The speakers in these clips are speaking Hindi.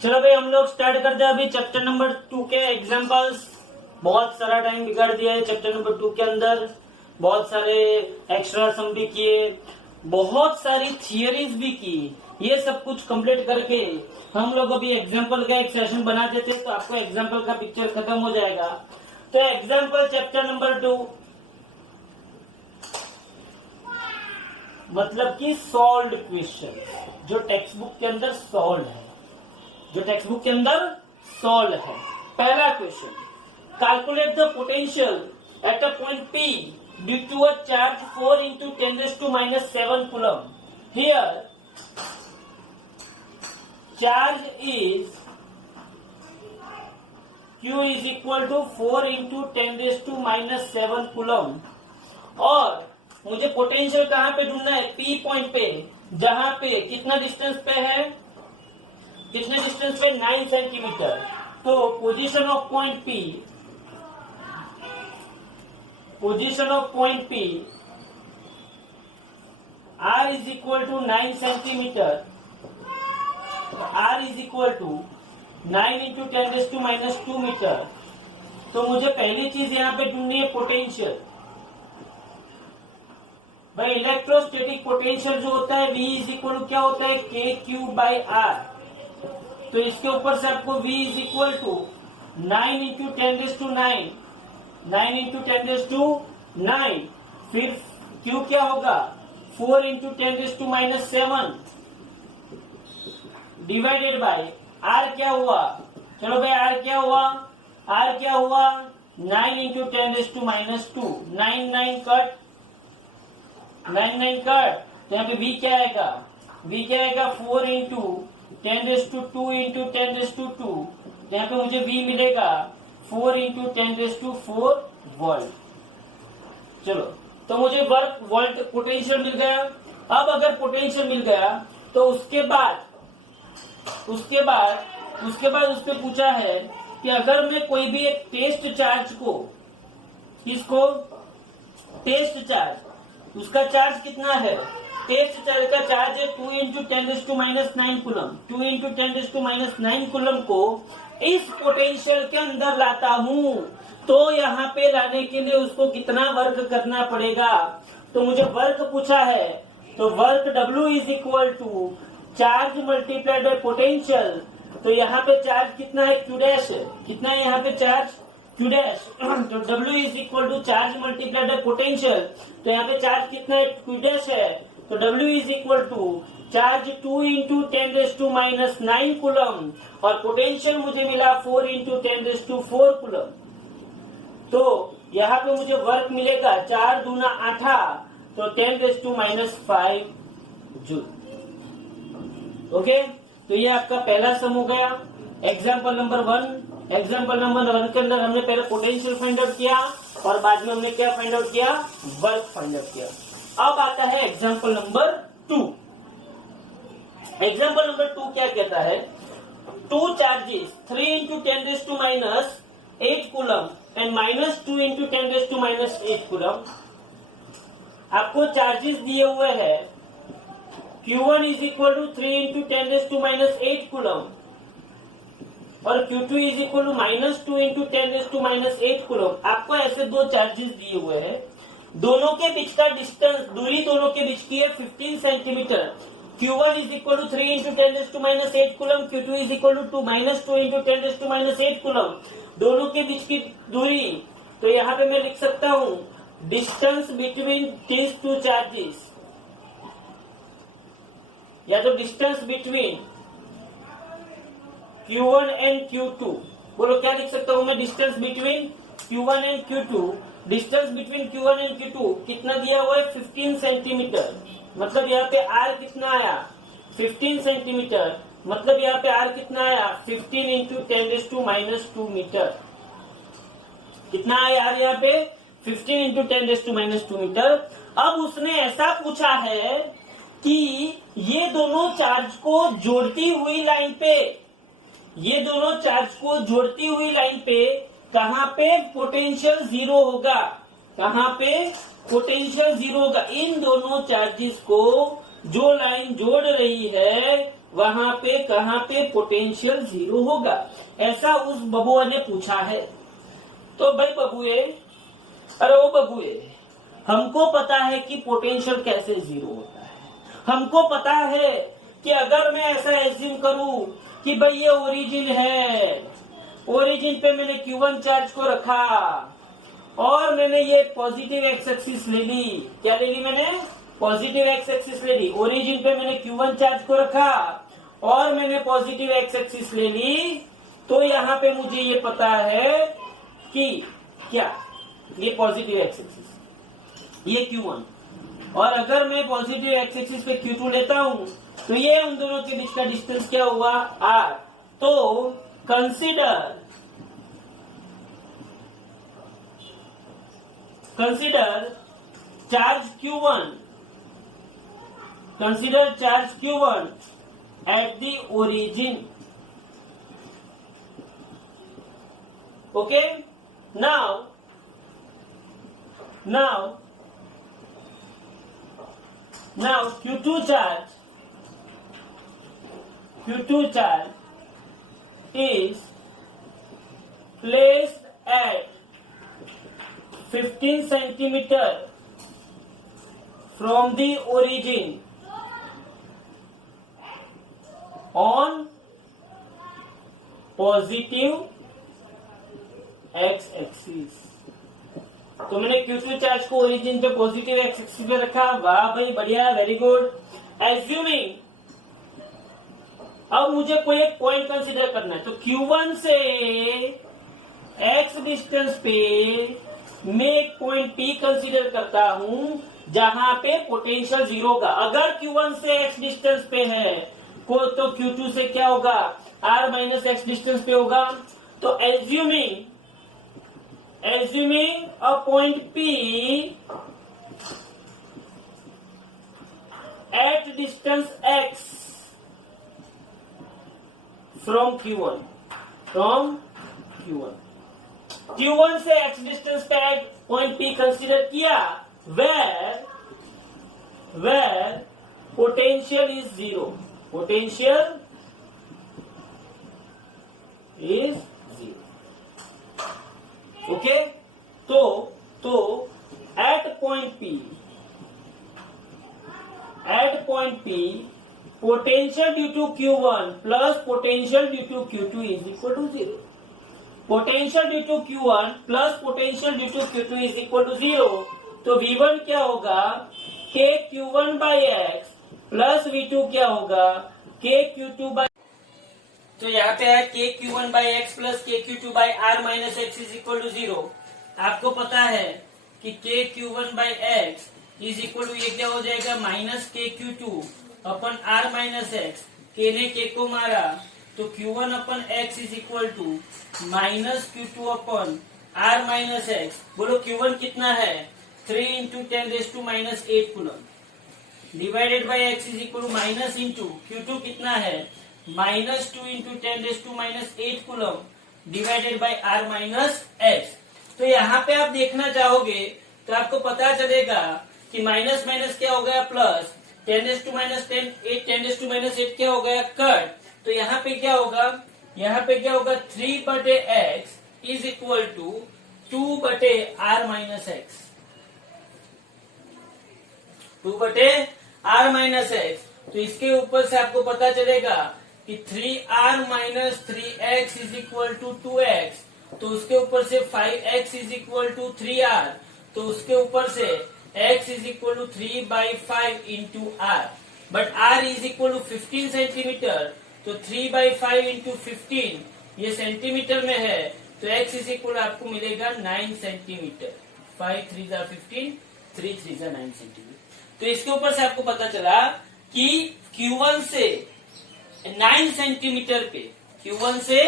चलो भाई हम लोग स्टार्ट करते हैं अभी चैप्टर नंबर 2 के एग्जांपल्स। बहुत सारा टाइम बिगाड़ दिया है चैप्टर नंबर 2 के अंदर। बहुत सारे एक्स्ट्रा सम भी किए, बहुत सारी थियरीज भी की। ये सब कुछ कंप्लीट करके हम लोग अभी एग्जांपल का एक सेशन बना देते तो आपको एग्जांपल का पिक्चर खत्म हो जाएगा। तो एग्जांपल चैप्टर नंबर 2 मतलब कि सॉल्व्ड क्वेश्चन, जो टेक्स्ट बुक के अंदर सॉल्व है, जो टेक्स्ट बुक के अंदर सॉल्व है। पहला question, calculate the potential at a point P due to a charge 4 into 10⁻⁷ coulomb. Here charge is Q is equal to 4 into 10⁻⁷ coulomb और मुझे पोटेंशियल कहाँ पे ढूंढना है? P पॉइंट पे, जहां पे कितना डिस्टेंस पे है, कितने डिस्टेंस पे 9 सेंटीमीटर। तो position of point P, position of point P R is equal to 9 centimetre, R is equal to 9 into 10⁻⁻² metre. तो मुझे पहली चीज यहाँ पे ढूंढनी है पोटेंशियल। भाई इलेक्ट्रोस्टैटिक पोटेंशियल जो होता है V इज इक्वल टू क्या होता है? KQ/R। तो इसके ऊपर से आपको V is equal to 9 into 10⁹, 9 into 10⁹, फिर Q क्या होगा? 4 into 10⁻⁷ डिवाइडेड बाय R क्या हुआ? चलो भाई R क्या हुआ? R क्या हुआ? 9 into 10⁻², 9 कट, 9 कट। तो यहाँ पे V क्या आएगा? V क्या आएगा? 4 into 10⁻² into 10⁻²। तो यहाँ पे मुझे V मिलेगा 4 into 10⁻⁴ वोल्ट। चलो, तो मुझे वर्क वोल्ट पोटेंशियल मिल गया। अब अगर पोटेंशियल मिल गया तो उसके बाद उससे पूछा है कि अगर मैं कोई भी एक टेस्ट चार्ज को, किसको? टेस्ट चार्ज, उसका चार्ज कितना है? टेस्ट चार्ज का चार्ज है 2 into 10⁻⁹ कूलम। 2 into 10⁻⁹ कूलम को इस पोटेंशियल के अंदर लाता हूँ तो यहाँ पे लाने के लिए उसको कितना वर्क करना पड़ेगा? तो मुझे वर्क पूछा है, तो work W is equal to charge multiplied by potential. तो यहाँ पे चार्ज कितना है? Q डैश है। कितना है यहाँ पे चार्ज? Q dash. तो W is equal to charge multiplied by potential. तो यहाँ पे चार्ज कितना है? Q डैश है। तो W is equal to charge 2 into 10⁻⁹ coulomb और पोटेंशियल मुझे मिला 4 into 10⁻⁴ कूलम। तो यहाँ पे मुझे वर्क मिलेगा 4 दूना 8, तो 10⁻⁵ जूल। ओके, तो ये आपका पहला सम हो गया। Example number 1। एग्जाम्पल नंबर 1 के अंदर हमने पहले पोटेंशियल फाइंड आउट किया और बाद में हमने क्या फाइंड आउट किया? वर्क फाइंड आउट किया। अब आता है एग्जाम्पल नंबर 2। एग्जाम्पल नंबर 2 क्या कहता है? 2 charges 3 into 10⁻⁸ coulomb and -2 into 10⁻⁸ coulomb. आपको चार्जेस दिए हुए हैं। Q1 is equal to 3 into 10⁻⁸ coulomb और Q2 is equal to -2 into 10⁻⁸ coulomb. आपको ऐसे दो चार्जेस दिए हुए हैं। दोनों के बीच का डिस्टेंस, दूरी दोनों के बीच की है 15 centimetre. Q1 is equal to 3 into 10⁻⁸ coulomb, Q2 is equal to -2 into 10⁻⁸ coulomb. दोनों के बीच की दूरी, तो यहाँ पे मैं लिख सकता हूँ distance between these two charges, या तो distance between Q1 and Q2। बोलो क्या लिख सकता हूं मैं? Distance between Q1 and Q2। Distance between Q1 and Q2 कितना दिया हुआ है? 15 सेंटीमीटर। मतलब यहाँ पे R कितना आया? 15 सेंटीमीटर। मतलब यहाँ पे R कितना आया? 15 into 10⁻⁻² मीटर। कितना आया R यहाँ पे? 15 into 10⁻⁻² मीटर। अब उसने ऐसा पूछा है कि ये दोनों चार्ज को जोड़ती हुई लाइन पे, ये दोनों चार्ज को जोड़ती हुई लाइन पे कहाँ पे पोटेंशियल 0 होगा? कहाँ पे पोटेंशियल 0 होगा? इन दोनों चार्जेस को जो लाइन जोड़ रही है वहां पे कहाँ पे पोटेंशियल जीरो होगा, ऐसा उस बबुआ ने पूछा है। तो भाई बबुए, अरे वो बबुए, हमको पता है कि पोटेंशियल कैसे जीरो होता है। हमको पता है कि अगर मैं ऐसा एज्यूम करूं कि भाई ये ओरिजिन है, ओरिजिन पे मैंने Q1 चार्ज को रखा और मैंने ये पॉजिटिव एक्स एक्सिस ले ली। क्या ले ली मैंने? पॉजिटिव एक्स एक्सिस ले ली। ओरिजिन पे मैंने Q1 चार्ज को रखा और मैंने पॉजिटिव एक्स एक्सिस ले ली। तो यहाँ पे मुझे ये पता है कि क्या, ये पॉजिटिव एक्स एक्सिस, ये Q1, और अगर मैं पॉजिटिव एक्स एक्सिस पे Q2 लेता हूं तो ये उन दोनों के बीच का डिस्टेंस क्या हुआ? R। तो consider charge Q1, consider charge Q1 at the origin. Okay, now Q2 charge is placed at 15 centimeter from the origin on positive x axis. तो मैंने Q2 चार्ज को ओरिजिन पे पॉजिटिव एक्स एक्सिस पे रखा। वाह भाई, बढ़िया, वेरी गुड। एज्यूमिंग, अब मुझे कोई एक पॉइंट कंसीडर करना है। तो Q1 से x डिस्टेंस पे मैं एक पॉइंट P कंसीडर करता हूं जहां पे पोटेंशियल जीरो होगा। अगर Q1 से x डिस्टेंस पे है को तो Q2 से क्या होगा? R माइनस एक्स डिस्टेंस पे होगा। तो assuming a point P at distance x from Q1, Q1 से x डिस्टेंस पे एक पॉइंट P कंसीडर किया where potential is zero, potential is zero. Okay, तो at point P potential due to Q1 plus potential due to Q2 is equal to zero. Potential due to Q1 plus potential due to Q2 is equal to zero. तो V1 क्या होगा? K Q1 by X plus V2 क्या होगा? K Q2 by, तो यहाँ पे है K Q1 by X plus K Q2 by R minus X is equal to zero. आपको पता है कि K Q1 by X is equal to, ये क्या हो जाएगा? Minus K Q2 upon R minus X। K ने K को मारा तो Q1 upon X is equal to minus Q2 upon R minus X। बोलो Q1 कितना है? 3 into 10⁻⁻8 coulomb divided by x is equal to minus into Q2 कितना है? Minus 2 into 10⁻⁸ coulomb divided by R minus x। तो यहाँ पे आप देखना चाहोगे तो आपको पता चलेगा कि माइनस माइनस क्या हो गया? प्लस 10⁻⁸ क्या हो गया? कट। तो यहाँ पे क्या होगा? यहाँ पे क्या होगा? 3/x is equal to 2/R minus x, 2/R minus x. तो इसके ऊपर से आपको पता चलेगा कि 3R minus 3x is equal to 2x। तो उसके ऊपर से 5x is equal to 3R। तो उसके ऊपर से x is equal to 3/5 into R। But R is equal to 15 centimetre. तो 3/5 इंटू 15 ये सेंटीमीटर में है। तो x इज इक्वल आपको मिलेगा 9 सेंटीमीटर। 5 3 15, 3 3 9 सेंटीमीटर। तो इसके ऊपर से आपको पता चला कि Q1 से 9 सेंटीमीटर पे, Q1 से,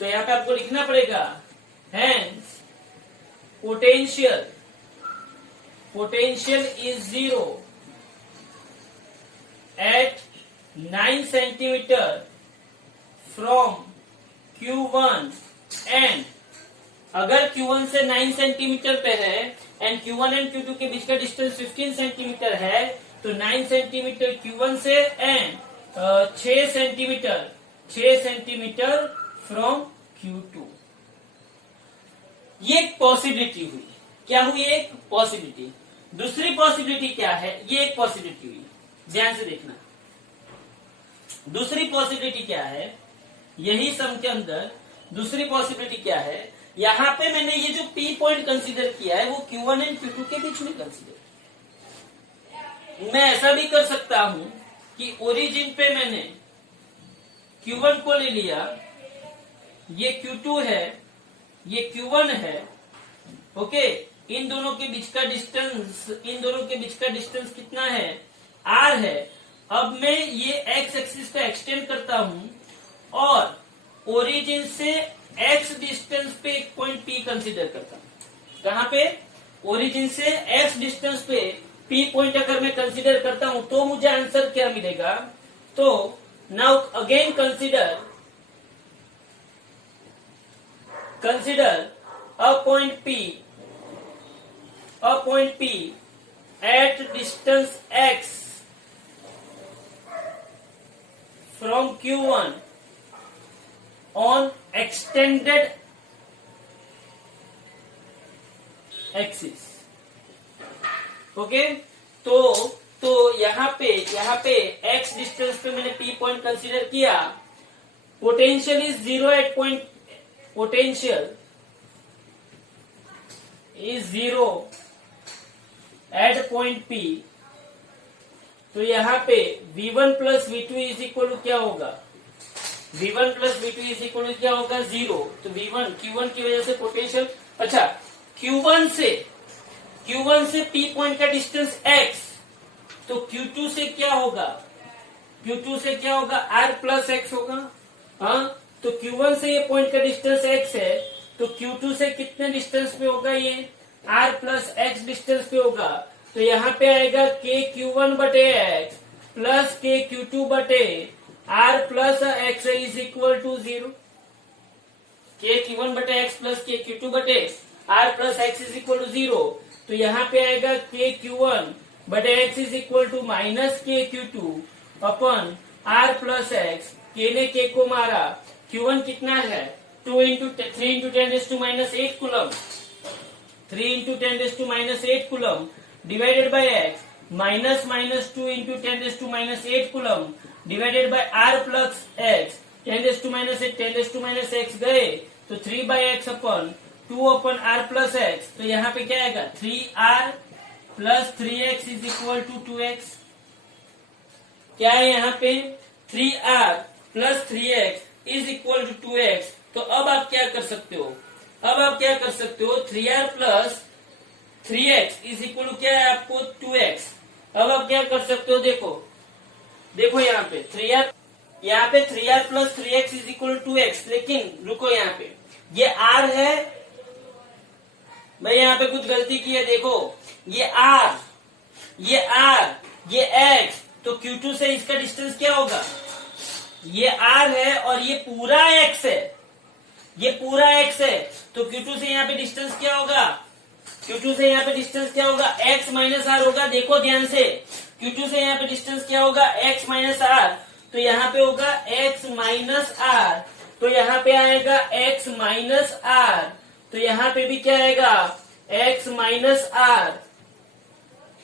तो यहाँ पे आपको लिखना पड़ेगा hence potential is zero at 9 centimetre from Q1 and, अगर Q1 से 9 सेंटीमीटर पे है एंड Q1 एंड Q2 के बीच का डिस्टेंस 15 सेंटीमीटर है, तो 9 सेंटीमीटर Q1 से and 6 centimetre 6 centimetre from Q2। ये एक पॉसिबिलिटी हुई। क्या हुई? एक पॉसिबिलिटी। दूसरी पॉसिबिलिटी क्या है? ये एक पॉसिबिलिटी हुई, ध्यान से देखना। दूसरी पॉसिबिलिटी क्या है? यही सम के अंदर दूसरी पॉसिबिलिटी क्या है? यहां पे मैंने ये जो P पॉइंट कंसीडर किया है वो Q1 एंड Q2 के बीच में कंसीडर। मैं ऐसा भी कर सकता हूं कि ओरिजिन पे मैंने Q1 को ले लिया, ये Q2 है, ये Q1 है, ओके। इन दोनों के बीच का डिस्टेंस कितना है? R है। अब मैं ये x एक्सिस को एक्सटेंड करता हूं और ओरिजिन से x डिस्टेंस पे एक पॉइंट P कंसीडर करता हूं। कहां पे? ओरिजिन से x डिस्टेंस पे P पॉइंट अगर मैं कंसीडर करता हूं तो मुझे आंसर क्या मिलेगा? तो now again consider a point P at distance x from Q1 on extended axis, okay. तो यहाँ पे x डिस्टेंस पे मैंने P पॉइंट कंसीडर किया। Potential is 0 at point, potential is 0 at point P। तो यहाँ पे V1 plus V2 is equal to क्या होगा? V1 plus V2 is equal to क्या होगा? 0। तो V1 Q1 की वजह से पोटेंशियल, अच्छा Q1 से P पॉइंट का डिस्टेंस x, तो Q2 से क्या होगा? Q2 से क्या होगा? R प्लस x होगा। हाँ, तो Q1 से ये पॉइंट का डिस्टेंस x है, तो Q2 से कितने डिस्टेंस पे होगा? ये R प्लस x डिस्टेंस पे होगा। तो यहाँ पे आएगा k Q1 बटे x प्लस k Q2 बटे R plus x is equal to 0। k Q1 बटे x प्लस k Q2 बटे R plus x is equal to 0। तो यहाँ पे आएगा k Q1 बटे x is equal to minus k Q2 upon R plus x। k ने k को मारा, Q1 कितना है? 3 into 10⁻⁻8 coulomb, 3 into 10⁻⁻8 coulomb divided by x minus 2 into 10⁻⁻8 coulomb divided by R plus x। 10⁻⁸ गए तो 3 बाय x अपन 2 अपन R प्लस x। तो यहाँ पे क्या आएगा? 3R plus 3x is equal to 2x। क्या है यहाँ पे? 3R plus 3x is equal to 2x। तो अब आप क्या कर सकते हो? 3R plus 3x is equal to क्या है आपको? 2x। अब आप क्या कर सकते हो? देखो यहाँ पे 3R plus 3x is equal to 2x। लेकिन रुको, यहाँ पे ये R है भाई, यहाँ पे कुछ गलती की है। देखो ये R, ये x, तो Q2 से इसका डिस्टेंस क्या होगा? ये R है और ये पूरा x है, तो Q2 से यहाँ पे डिस्टेंस क्या होगा? x माइनस R होगा। देखो ध्यान से, Q2 से यहाँ पे डिस्टेंस क्या होगा? x minus R। तो यहाँ पे होगा x माइनस R, तो यहाँ पे आएगा x माइनस R। तो यहाँ पे भी क्या आएगा? x minus R।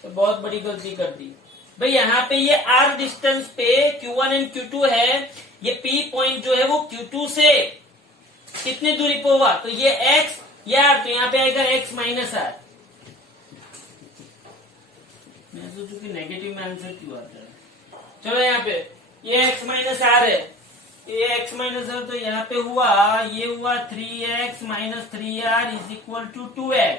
तो बहुत बड़ी गलती कर दी भाई। यहाँ पे ये R डिस्टेंस पे Q1 एंड Q2 है, ये P पॉइंट जो है वो Q2 से कितनी दूरी पे होगा? तो ये x, ये R, तो यहाँ पे आएगा x माइनस R। मैं सोचू कि नेगेटिव में आंसर क्यों आता है। चलो यहाँ पे ये x माइनस R है, ये x माइनस R, तो यहाँ पे ये हुआ 3x minus 3R is equal to 2x।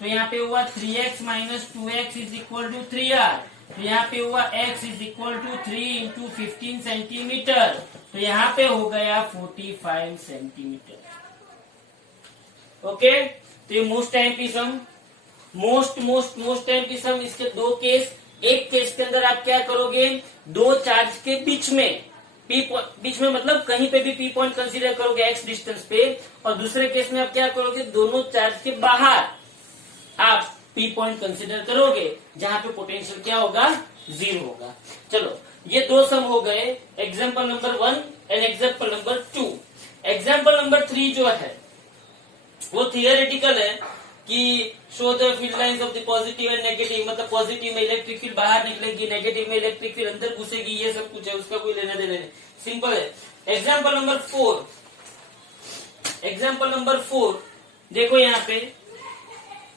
तो यहाँ पे हुआ 3x minus 2x is equal to 3R। तो यहाँ पे हुआ x is equal to 3 into 15 centimetre. तो यहाँ पे हो गया 45 सेंटीमीटर। ओके, तो ये मोस्ट एमपी सम, मोस्ट एमपी सम। इसके दो केस, एक केस के अंदर आप क्या करोगे? दो चार्ज के बीच में मतलब कहीं पे भी P पॉइंट कंसीडर करोगे x डिस्टेंस पे, और दूसरे केस में आप क्या करोगे? दोनों चार्ज के बाहर आप P पॉइंट कंसीडर करोगे, जहां पे पोटेंशियल क्या होगा? 0 होगा। चलो ये दो सम हो गए, example number 1 and example number 2। Example number 3 जो है वो थियोरेटिकल है कि show the field lines of the positive and negative, मतलब पॉजिटिव में इलेक्ट्रिक फील्ड बाहर निकलेगी, नेगेटिव में इलेक्ट्रिक फील्ड अंदर घुसेगी, ये सब कुछ है, उसका कोई लेना देना नहीं, सिंपल है। एग्जाम्पल नंबर 4, एग्जाम्पल नंबर 4 देखो यहाँ पे,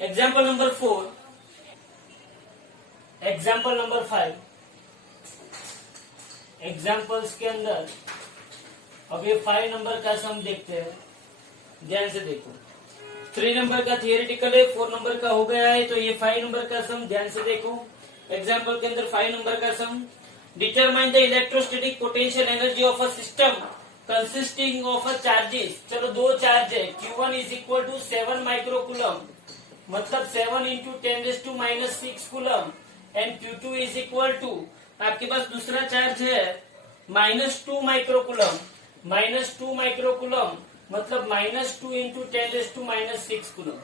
example number 4, example number 5, examples के अंदर अब ये 5 नंबर का सम देखते हैं, ध्यान से देखो। 3 नंबर का थियोरेटिकल है, 4 नंबर का हो गया है, तो ये 5 नंबर का सम ध्यान से देखो। एग्जाम्पल के अंदर 5 नंबर का sum, determine the electrostatic potential energy of a system consisting of a charges. चलो दो चार्ज है, Q1 is equal to 7 microcoulomb, मतलब 7 into 10⁻⁻6 coulomb, and Q2 is equal to, आपके पास दूसरा चार्ज है -2 माइक्रोकूलम, -2 माइक्रोकूलम, मतलब -2 इंटू 10⁻⁻6 कूलम।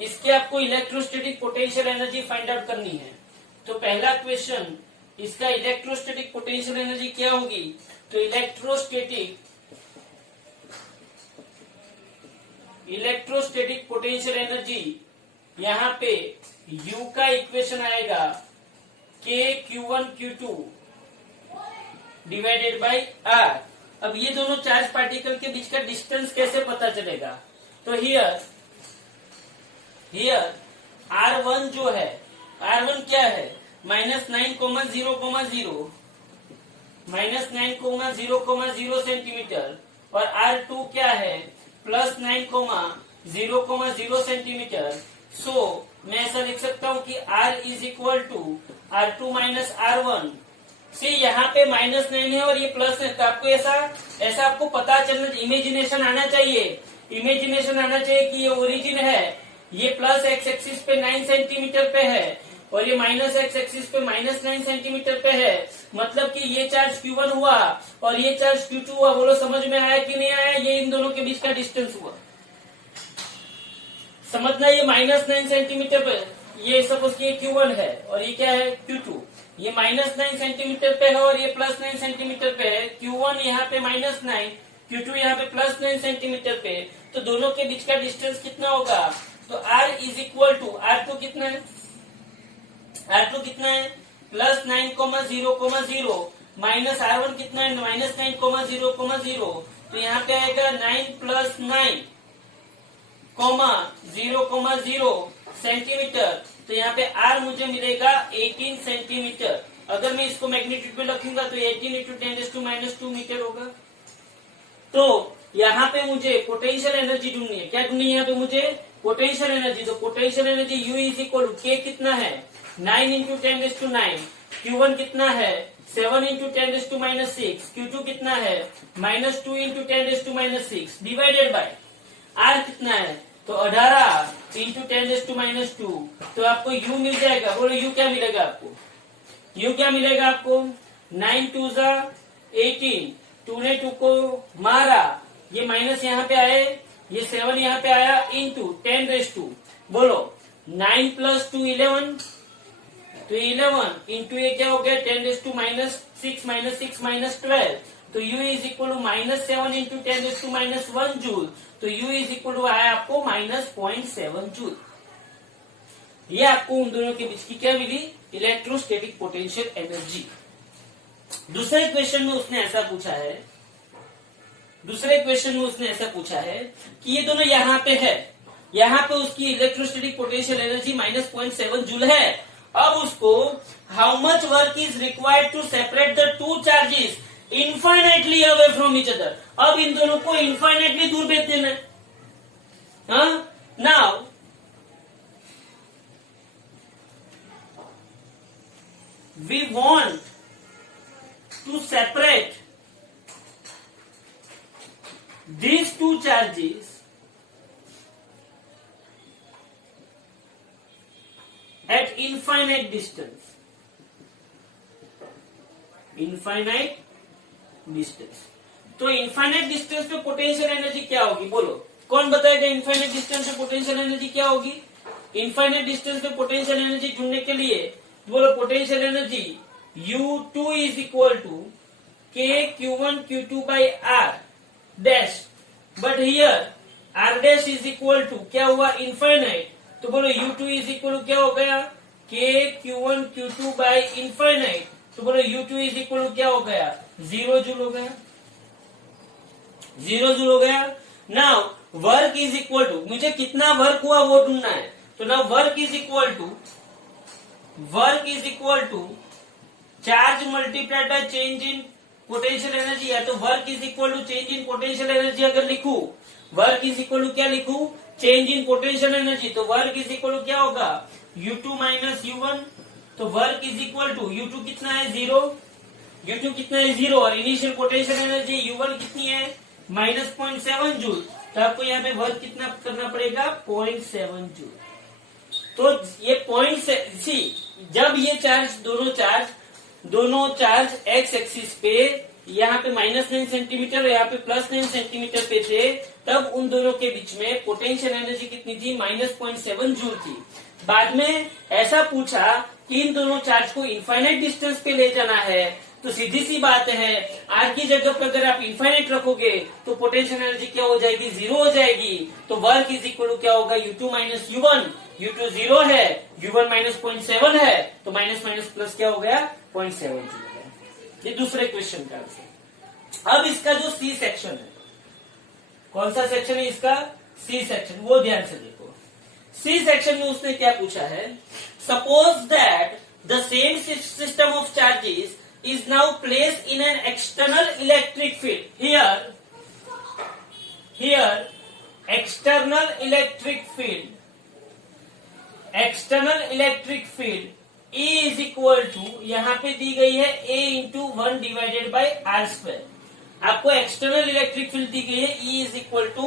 इसके आपको electrostatic potential energy find out करनी है। तो पहला क्वेश्चन, इसका इलेक्ट्रोस्टैटिक पोटेंशियल एनर्जी क्या होगी? तो इलेक्ट्रोस्टैटिक पोटेंशियल एनर्जी यहाँ पे U का इक्वेशन आएगा K Q1 Q2 divided by R। अब ये दोनों चार्ज पार्टिकल के बीच का डिस्टेंस कैसे पता चलेगा? तो हियर R1 जो है, R1 क्या है? -9,0,0, -9,0,0 सेंटीमीटर, और R2 क्या है? +9,0,0 सेंटीमीटर। सो मैं ऐसा लिख सकता हूँ कि R is equal to R2 minus R1। से यहाँ पे -9 है और ये प्लस है, तो आपको ऐसा आपको पता चलना, इमेजिनेशन आना चाहिए, इमेजिनेशन आना चाहिए कि ये ओरिजिन है, ये प्लस एक्स एक्सिस पे 9 सेंटीमीटर पे है और ये माइनस एक्स एक्सिस पे -9 सेंटीमीटर पे है, मतलब कि ये चार्ज Q1 हुआ और ये चार्ज Q2 हुआ। बोलो समझ में आया कि नहीं आया? ये इन दोनों के बीच का डिस्टेंस हुआ, समझना। ये -9 सेंटीमीटर पे, ये सपोज कि ये Q1 है और ये क्या है? Q2। ये -9 सेंटीमीटर पे है और ये +9 सेंटीमीटर पे है। Q1 यहाँ पे -9, Q2 यहाँ पे +9 सेंटीमीटर पे, तो दोनों के बीच का डिस्टेंस कितना होगा? तो R is equal to, R2 कितना है? R2 कितना है? +9,0,0 माइनस R1 कितना है? -9,0,0। तो यहाँ पे आएगा 9 + 9, 0,0 सेंटीमीटर। तो यहाँ पे R मुझे मिलेगा 18 सेंटीमीटर। अगर मैं इसको मैग्नीट्यूड में रखूंगा तो 18 इंटू 10⁻² मीटर होगा। तो यहाँ पे मुझे पोटेंशियल एनर्जी ढूंढनी है। क्या ढूंढनी है यहाँ पे मुझे? Potential energy. तो potential energy U is equal to K कितना है? 9 इंटू 10⁻⁹। Q1 कितना है? 7 इंटू 10⁻⁶। Q2 कितना है? -2 इंटू 10⁻⁶ डिवाइडेड बाय R कितना है? तो 18 इंटू 10⁻²। तो आपको U मिल जाएगा। बोलो U क्या मिलेगा आपको? U क्या मिलेगा आपको? 9 2 18, 2 ने 2 को मारा, ये माइनस यहाँ पे आए, ये 7 यहाँ पे आया, इंटू 10⁻²। बोलो 9 + 2 11, तो 11 इंटू ये क्या हो गया? 10⁻⁻6 -6 -12। तो U is equal to -7 into 10⁻⁻1 joule. तो U इज इक्वल टू आया आपको -0.7 जूल। ये आपको उन दोनों के बीच की क्या मिली? Electrostatic potential energy. दूसरे क्वेश्चन में उसने ऐसा पूछा है, कि ये दोनों यहाँ पे है, यहाँ पे उसकी इलेक्ट्रोस्टैटिक पोटेंशियल एनर्जी -0.7 जूल है। अब उसको how much work is required to separate the two charges infinitely away from each other. अब इन दोनों को इनफाइनाइटली दूर भेज देना है। Now we want to separate these two charges at infinite distance. तो इनफाइनाइट डिस्टेंस पे पोटेंशियल एनर्जी क्या होगी? बोलो कौन बताएगा इनफाइनाइट डिस्टेंस पे पोटेंशियल एनर्जी क्या होगी? इनफाइनाइट डिस्टेंस पे पोटेंशियल एनर्जी ढूंढने के लिए बोलो potential energy U2 is equal to K Q1 Q2 by R dash, but here R dash is equal to क्या हुआ, इनफाइनाइट, तो बोलो U2 इज इक्वल टू क्या हो गया, K Q1 Q2 by infinite, तो बोलो U2 इज इक्वल टू क्या हो गया, 0 जूल हो गया, 0 जूल हो गया। Now work is equal to, मुझे कितना वर्क हुआ वो ढूंढना है, तो now work is equal to charge multiplied by change in potential energy, या तो work is equal to change in potential energy अगर लिखू, वर्क इज इक्वल टू क्या लिखू, चेंज इन पोटेंशियल एनर्जी, तो वर्क इज इक्वल टू क्या होगा, U2 माइनस U1, तो work is equal to U2 कितना है 0, U2 कितना है 0, और इनिशियल पोटेंशियल एनर्जी U1 कितनी है माइनस 0.7 जूल, तो आपको यहाँ पे वर्क कितना करना पड़ेगा 0.7 जूल। तो ये पॉइंट सी, जब ये दोनों चार्ज एक्स एक्सिस पे यहाँ पे -9 सेंटीमीटर और यहाँ पे +9 सेंटीमीटर पे थे, तब उन दोनों के बीच में पोटेंशियल एनर्जी कितनी थी, -0.7 जूल थी। बाद में ऐसा पूछा कि इन दोनों चार्ज को इनफाइनाइट डिस्टेंस पे ले जाना है, तो सीधी सी बात है, आर की जगह पर अगर आप इनफाइनाइट रखोगे तो पोटेंशियल एनर्जी क्या हो जाएगी, 0 हो जाएगी, तो वर्क इज इक्वल टू क्या होगा, U2 माइनस U1, U2 0 है, U1 माइनस 0.7 है, तो माइनस माइनस प्लस क्या हो गया 0.7 हो गया। ये दूसरे क्वेश्चन का आंसर। अब इसका जो सी सेक्शन है, कौन सा सेक्शन है इसका, सी सेक्शन, वो ध्यान से देखो। सी सेक्शन में उसने क्या पूछा है, suppose that the same system of charges is now placed in an external electric field. Here external electric field E is equal to, यहाँ पे दी गई है A into 1 divided by R square। आपको एक्सटर्नल इलेक्ट्रिक फील्ड दी गई है E is equal to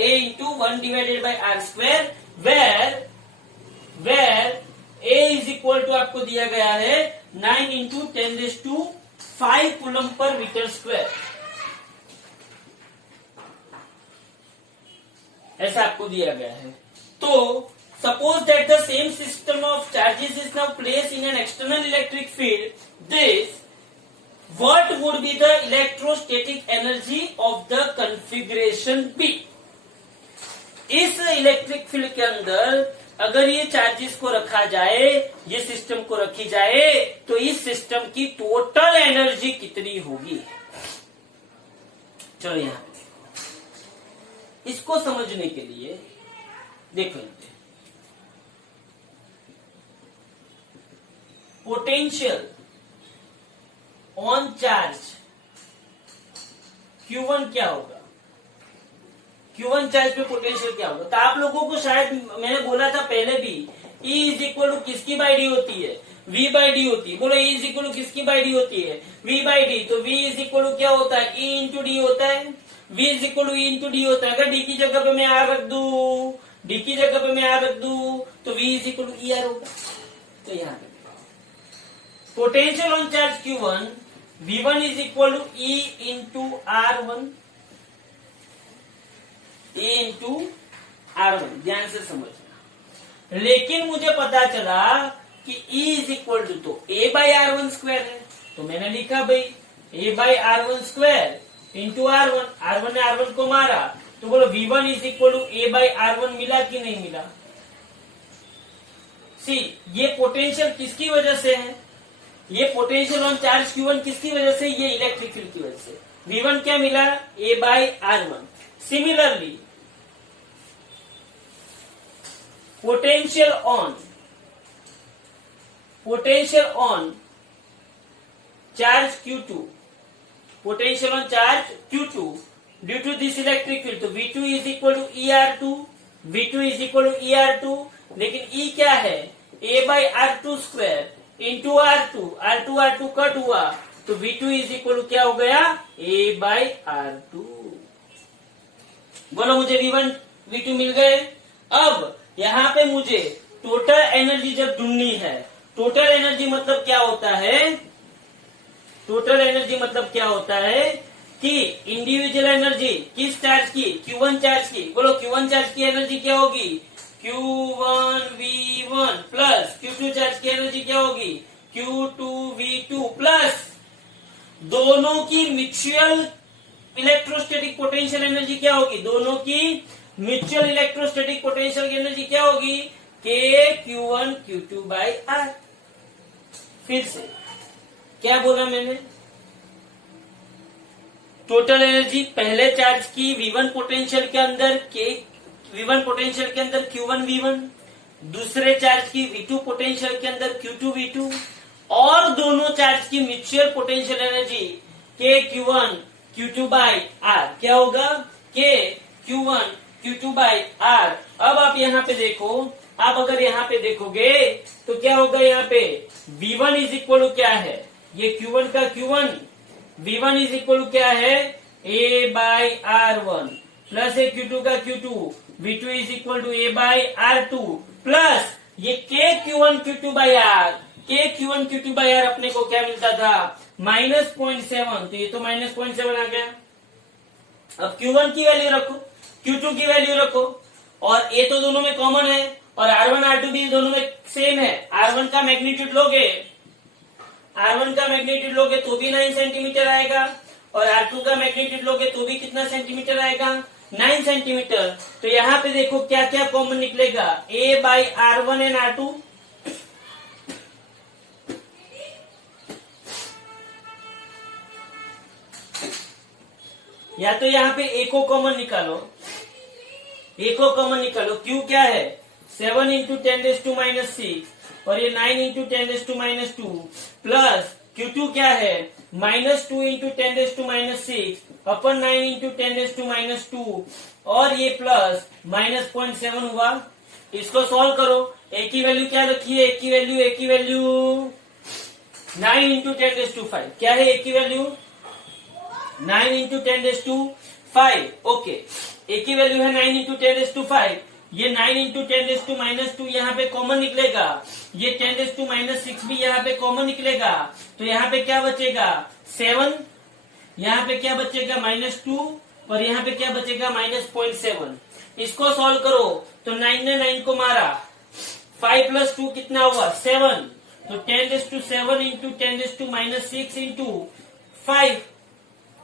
A into 1 divided by R square, where A is equal to आपको दिया गया है 9 into 10⁵ कूलम पर मीटर स्क्वायर, ऐसा आपको दिया गया है। तो suppose that the same system of charges is now place in an external electric field, this what would be the electrostatic energy of the configuration be. इस इलेक्ट्रिक फील्ड के अंदर अगर ये चार्जेस को रखा जाए, ये सिस्टम को रखी जाए, तो इस सिस्टम की टोटल एनर्जी कितनी होगी। चलो यहां पे इसको समझने के लिए देखो, पोटेंशियल ऑन चार्ज Q1 क्या होगा, Q1 चार्ज पे पोटेंशियल क्या होगा। तो आप लोगों को शायद मैंने बोला था पहले भी, E इज इक्वल टू किसकी बाई डी होती है, V बाई डी होती है। बोलो E इज इक्वल टू किसकी बाई डी होती है, V बाई डी। तो V इज इक्वल टू क्या होता है, E इंटू डी होता है, V is equal to E into D होता है। अगर D की जगह पे मैं R रख दू, D की जगह पे मैं R रख दू, तो V is equal to ER होगा। तो यहाँ पे potential on charge Q1, V1 is equal to E into R1, E into R1, ध्यान से समझना। लेकिन मुझे पता चला कि E इज इक्वल टू तो A बाई R1 स्क्वायर है, तो मैंने लिखा भाई A by R1 square into R1, R1 ने R1 को मारा, तो बोलो V1 is equal to A by R1 मिला कि नहीं मिला। सी, ये पोटेंशियल किसकी वजह से है, ये पोटेंशियल ऑन चार्ज Q1 किसकी वजह से, ये इलेक्ट्रिक फील्ड की वजह से। V1 क्या मिला, A by R1। Similarly potential on charge Q2, potential on charge Q2 due to this electric field, तो V2 is equal to ER2, V2 is equal to ER2, लेकिन E क्या है, A by R2 square into R2 cut हुआ, तो V2 इज इक्वल टू क्या हो गया, A बाई R2। बोलो मुझे V1 V2 मिल गए। अब यहाँ पे मुझे टोटल एनर्जी जब ढूंढनी है, टोटल एनर्जी मतलब क्या होता है, टोटल एनर्जी मतलब क्या होता है कि इंडिविजुअल एनर्जी किस चार्ज की, Q1 चार्ज की। बोलो Q1 चार्ज की एनर्जी क्या होगी, Q1 V1 plus Q2 charge की एनर्जी क्या होगी, Q2V2 प्लस दोनों की म्यूचुअल इलेक्ट्रोस्टैटिक पोटेंशियल एनर्जी क्या होगी, दोनों की म्यूचुअल इलेक्ट्रोस्टैटिक पोटेंशियल की एनर्जी क्या होगी, KQ1Q2/R। फिर से क्या बोला मैंने, टोटल एनर्जी पहले चार्ज की V1 पोटेंशियल के अंदर V1 पोटेंशियल के अंदर Q1V1, दूसरे चार्ज की V2 पोटेंशियल के अंदर Q2V2 और दोनों चार्ज की म्यूचुअल पोटेंशियल एनर्जी KQ1Q2/R क्या होगा, KQ1Q2/R। अब आप यहाँ पे देखो, आप अगर यहाँ पे देखोगे तो क्या होगा, यहाँ पे V1 इज इक्वल क्या है, ये Q1 का Q1, V1 इज इक्वल क्या है A/R1 प्लस ए Q2 का Q2, V2 is equal to A/R2 plus ये KQ1Q2/R, KQ1Q2/R अपने को क्या मिलता था, -0.7, तो ये तो -0.7 आ गया। अब Q1 की वैल्यू रखो, Q2 की वैल्यू रखो, और ए तो दोनों में कॉमन है और R1 R2 भी दोनों में सेम है। R1 का मैग्नीट्यूड लोगे तो भी 9 सेंटीमीटर आएगा और R2 का मैग्नीट्यूड लोगे तो भी कितना सेंटीमीटर आएगा, 9 सेंटीमीटर। तो यहाँ पे देखो क्या क्या कॉमन निकलेगा, A/R1 एंड R2, या तो यहाँ पे A को कॉमन निकालो, Q क्या है 7 इंटू 10⁻⁻6 और ये 9 इंटू 10⁻⁻2 प्लस Q2 क्या है -2 इंटू 10⁻⁻6 अपन 9 इंटू 10⁻⁻2 और ये प्लस -0.7 हुआ। इसको सॉल्व करो, ए की वैल्यू क्या रखी है, ए की वैल्यू 9 इंटू 10⁻5 क्या है, ए की वैल्यू 9 इंटू 10⁻5। ओके, ए की वैल्यू है 9 इंटू 10⁻5, ये 9 इंटू 10⁻2 यहाँ पे कॉमन निकलेगा, ये 10⁻6 भी यहाँ पे कॉमन निकलेगा, तो यहाँ पे क्या बचेगा 7, यहाँ पे क्या बचेगा -2 और यहाँ पे क्या बचेगा -0.7। इसको सॉल्व करो तो 9 ने 9 को मारा, 5 प्लस 2 कितना हुआ 7, तो 10⁻7 इंटू 10⁻6 इंटू 5,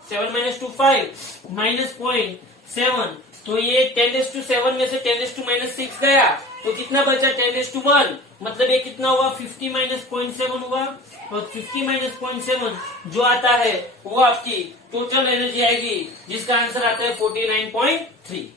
7 - 2 5 -0.7, तो ये 10⁻7 में से 10⁻6 गया तो कितना बचा 10⁻1, मतलब ये कितना हुआ 50 - 0.7 हुआ, तो 50 - 0.7 जो आता है वो आपकी टोटल एनर्जी आएगी, जिसका आंसर आता है 49.3।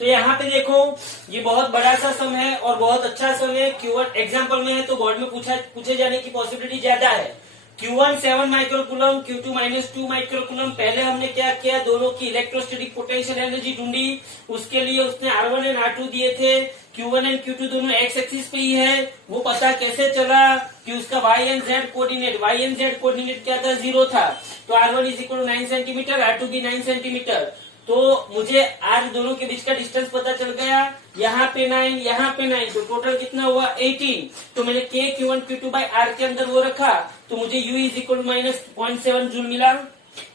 तो यहाँ पे देखो ये बहुत बड़ा सा सम है और बहुत अच्छा सम है, Q1 एग्जाम्पल में है तो बोर्ड में पूछे जाने की पॉसिबिलिटी ज्यादा है। Q1 7 microcoulomb, Q2 -2 microcoulomb. पहले हमने क्या किया, दोनों की इलेक्ट्रोस्टैटिक पोटेंशियल एनर्जी ढूंढी, उसके लिए उसने R1 एंड R2 दिए थे, Q1 एंड Q2 दोनों एक्स एक्सिस पे ही है, वो पता कैसे चला कि उसका Y एंड Z कोऑर्डिनेट क्या था, 0 था, तो R1 is equal 9 centimetre, R2 भी 9 सेंटीमीटर, तो मुझे R दोनों के बीच का डिस्टेंस पता चल गया, यहाँ पे 9 यहाँ पे 9, तो टोटल कितना हुआ 18। तो मैंने KQ1Q2/R के अंदर वो रखा, तो मुझे U इज इक्वल -0.7 जूल मिला,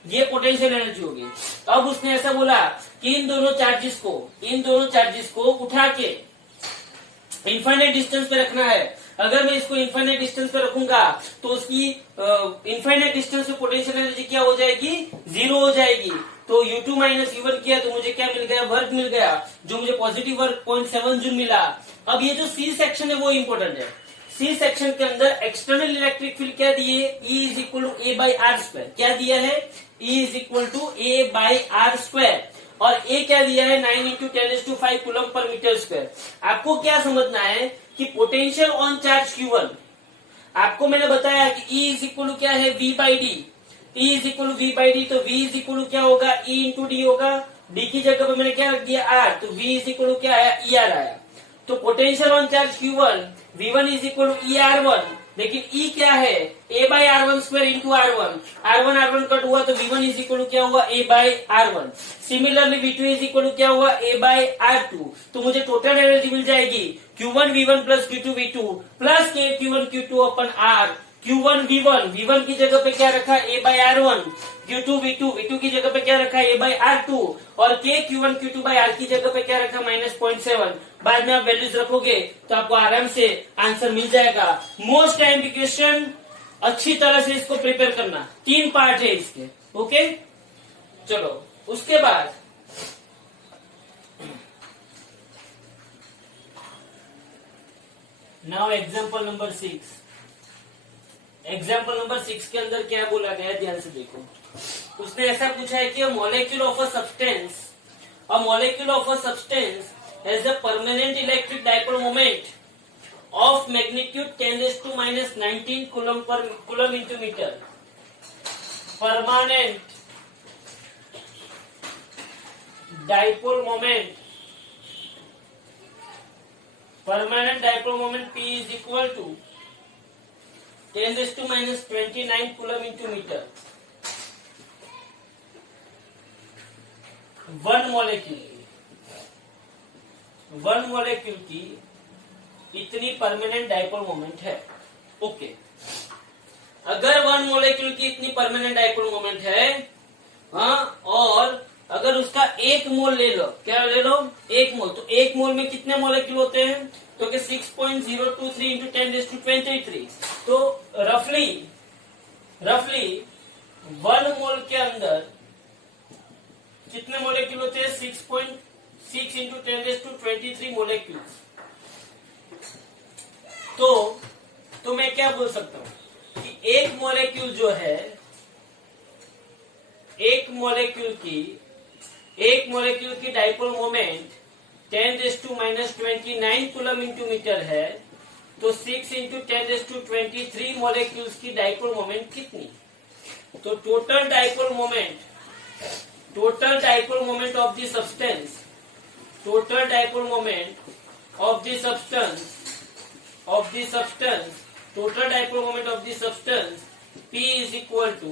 ये पोटेंशियल एनर्जी होगी। अब उसने ऐसा बोला कि इन दोनों चार्जेस को उठा के इनफाइनाइट डिस्टेंस पे रखना है। अगर मैं इसको इनफाइनाइट डिस्टेंस पे रखूंगा तो उसकी इनफाइनाइट डिस्टेंस पे पोटेंशियल एनर्जी क्या हो जाएगी, 0 हो जाएगी। तो U2 - U1 किया तो मुझे क्या मिल गया, वर्क मिल गया, जो मुझे पॉजिटिव वर्क 0.7 जूल मिला। अब ये जो सी सेक्शन है वो इम्पोर्टेंट है। सी सेक्शन के अंदर एक्सटर्नल इलेक्ट्रिक फील्ड क्या दिए, E is equal to A/R²। क्या दिया है, E is equal to A/R², और A क्या दिया है 9 इंटू 10⁻5 कूलम पर मीटर स्क्वायर। आपको क्या समझना है कि पोटेंशियल ऑन चार्ज Q1, आपको मैंने बताया कि E इज इक्वल टू क्या है V/D, E is equal to V/D, तो V इज इक्वल टू क्या होगा, E इंटू D होगा, D की जगह पे मैंने क्या रख दिया R, तो V इज इक्वल टू क्या आया, ER आया। तो potential on charge Q1 V1 is equal to ER1, लेकिन E क्या है A/R1² इंटू R1 कट हुआ तो V1 इज इक्वल टू क्या हुआ A/R1। Similarly V2 is equal to क्या हुआ A/R2। तो मुझे टोटल एनर्जी मिल जाएगी Q1 V1 plus Q2 V2 plus Q1 Q2 upon R Q1 V1, V1 की जगह पे क्या रखा A by R1, Q2 V2, V2 की जगह पे क्या रखा A बाई R2 और K Q1 Q2 by R की जगह पे क्या रखा -0.7। बाद में आप वैल्यूज रखोगे तो आपको आराम से आंसर मिल जाएगा। मोस्ट टाइम क्वेश्चन, अच्छी तरह से इसको प्रिपेयर करना। 3 पार्ट है इसके, ओके। चलो उसके बाद now example number 6। Example number 6 के अंदर क्या बोला गया, ध्यान से देखो। उसने ऐसा पूछा है कि molecule of a substance has a permanent electric dipole moment of magnitude 10⁻19 coulomb into metre. Permanent dipole moment P is equal to 10⁻29 coulomb into metre. One molecule की इतनी परमानेंट डाइपोल मोमेंट है, ओके। अगर वन मॉलिक्यूल की इतनी परमानेंट डाइपोल मोमेंट है, हाँ, और अगर उसका 1 मोल ले लो, क्या ले लो 1 मोल, तो 1 मोल में कितने मॉलिक्यूल होते हैं, तो कि 6.023 इंटू 10⁻23। तो रफली 1 मोल के अंदर कितने मॉलिक्यूल होते हैं, 6.6 इंटू 10⁻23 मॉलिक्यूल। तो मैं क्या बोल सकता हूं कि एक मॉलिक्यूल जो है, एक मॉलिक्यूल की dipole moment 10⁻29 coulomb into metre है, तो 6 इंटू 10⁻23 मॉलिक्यूल्स की डाइपोल मोमेंट कितनी। तो total dipole moment of the substance, P is equal to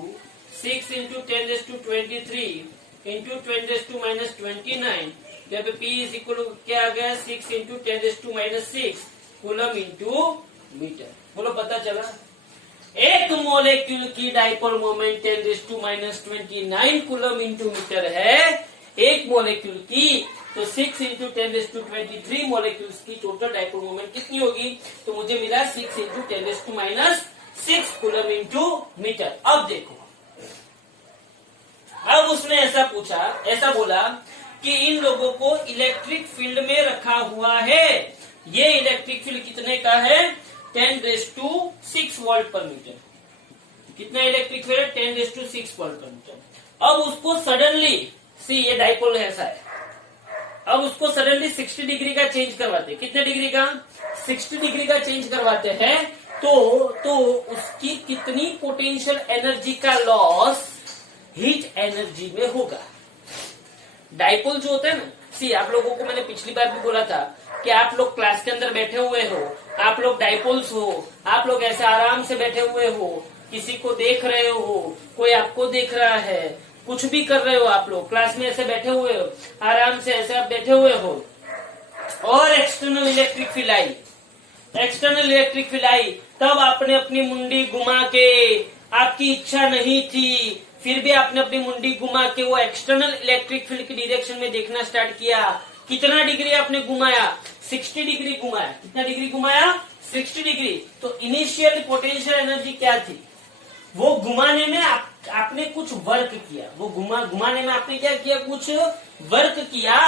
6 into 10⁻23 into 10⁻29। यहाँ पे P is equal to क्या आ गया, 6 इंटू 10⁻6 कूलम इंटू मीटर। बोलो पता चला। एक मॉलिक्यूल की dipole moment 10⁻29 coulomb into metre है, एक मॉलिक्यूल की, तो 6 इंटू 10⁻23 मॉलिक्यूल्स की टोटल डाइपोल मोमेंट कितनी होगी, तो मुझे मिला 6 इंटू 10⁻6 कूलम इंटू मीटर। अब देखो, अब उसने ऐसा बोला कि इन लोगों को इलेक्ट्रिक फील्ड में रखा हुआ है। ये इलेक्ट्रिक फील्ड कितने का है, 10⁻6 वोल्ट पर मीटर। कितना इलेक्ट्रिक फील्ड है, 10⁻6 वोल्ट पर मीटर। अब उसको सडनली, ये डाइपोल ऐसा है, अब उसको सडनली 60 डिग्री का चेंज करवाते हैं। कितने डिग्री का, 60 डिग्री का चेंज करवाते हैं, तो उसकी कितनी पोटेंशियल एनर्जी का लॉस हीट एनर्जी में होगा। डाइपोल जो होता है ना, आप लोगों को मैंने पिछली बार भी बोला था कि आप लोग क्लास के अंदर बैठे हुए हो, आप लोग डाइपोल्स हो, आप लोग ऐसे आराम से बैठे हुए हो, किसी को देख रहे हो, कोई आपको देख रहा है, कुछ भी कर रहे हो, आप लोग क्लास में ऐसे बैठे हुए हो, आराम से ऐसे आप बैठे हुए हो, और एक्सटर्नल इलेक्ट्रिक फील्ड आई, तब आपने अपनी मुंडी घुमा के, आपकी इच्छा नहीं थी, फिर भी आपने अपनी मुंडी घुमा के वो एक्सटर्नल इलेक्ट्रिक फील्ड की डायरेक्शन में देखना स्टार्ट किया। कितना डिग्री आपने घुमाया, 60 डिग्री घुमाया। कितना डिग्री घुमाया, 60 डिग्री। तो इनिशियल पोटेंशियल एनर्जी क्या थी, वो घुमाने में आपने कुछ वर्क किया, वो घुमाने में आपने क्या किया, कुछ वर्क किया,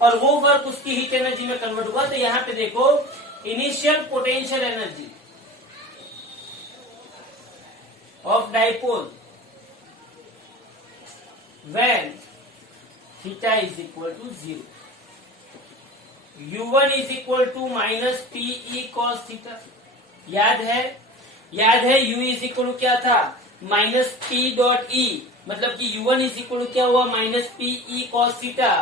और वो वर्क उसकी हीट एनर्जी में कन्वर्ट हुआ। तो यहाँ पे देखो, initial potential energy of dipole when theta is equal to 0, u1 is equal to minus PE cos theta। याद है u is equal to क्या था, माइनस P डॉट E, मतलब कि u1 is equal to क्या हुआ, माइनस PE cos theta।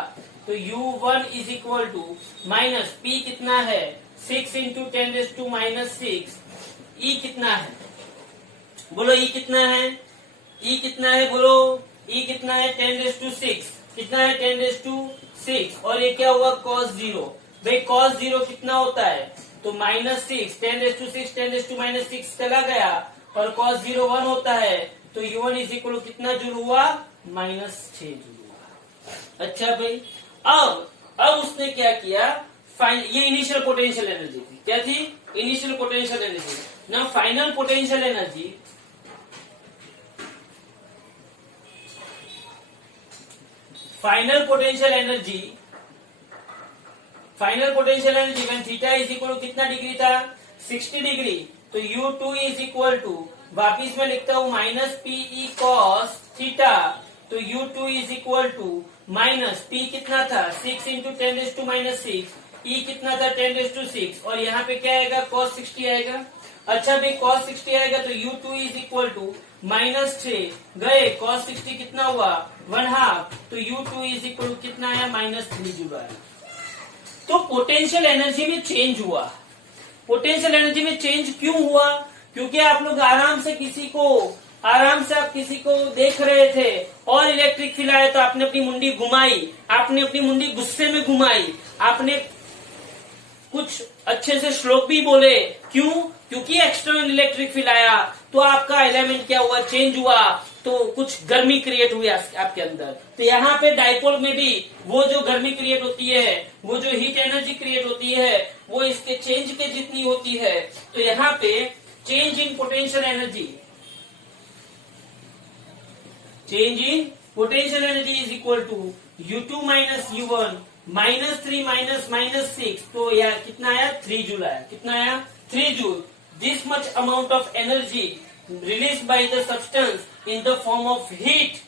तो u1 is equal to minus P कितना है, 6 इंटू 10⁻6। E कितना है, बोलो E कितना है, E कितना है, बोलो E कितना है, 10⁻6। कितना है, 10⁻6, और ये क्या हुआ, cos 0। भाई cos 0 कितना होता है, तो -6, 10⁻6 10⁻6 चला गया, और cos 0 1 होता है, तो U1 इज इक्वल टू कितना जूल हुआ, -6 जूल हुआ। अच्छा भाई, अब उसने क्या किया, ये इनिशियल पोटेंशियल एनर्जी थी, क्या थी, इनिशियल पोटेंशियल एनर्जी। ना final potential energy, final potential energy when theta is equal to कितना डिग्री था, 60 डिग्री, तो U2 इज इक्वल टू, वापिस में लिखता हूं -PE cos थीटा, तो U2 is equal to minus P कितना था, 6 इंटू 10⁻⁻6, E कितना था 10⁻⁶, और यहाँ पे क्या आएगा, cos 60 आएगा। अच्छा भाई, cos 60 आएगा तो U2 इज इक्वल टू -6 गए, cos 60 कितना हुआ, 1/2, तो U2 इज इक्वल टू कितना आया, -3 जूल आया। तो पोटेंशियल एनर्जी में चेंज हुआ। पोटेंशियल एनर्जी में चेंज क्यों हुआ, क्योंकि आप लोग आराम से आप किसी को देख रहे थे और इलेक्ट्रिक फील्ड आया, तो आपने अपनी मुंडी घुमाई, आपने अपनी मुंडी गुस्से में घुमाई, आपने कुछ अच्छे से श्लोक भी बोले, क्यों, क्योंकि एक्सटर्नल इलेक्ट्रिक फील्ड आया, तो आपका एलिमेंट क्या हुआ, चेंज हुआ, तो कुछ गर्मी क्रिएट हुई आपके अंदर। तो यहाँ पे डाइपोल में भी वो जो गर्मी क्रिएट होती है, वो जो हीट एनर्जी क्रिएट होती है, वो इसके चेंज के जितनी होती है। तो यहाँ पे change in potential energy, is equal to U2 minus U1 -3 -6, तो यह कितना आया, 3 जूल आया। कितना आया, 3 joule. This much amount of energy released by the substance in the form of heat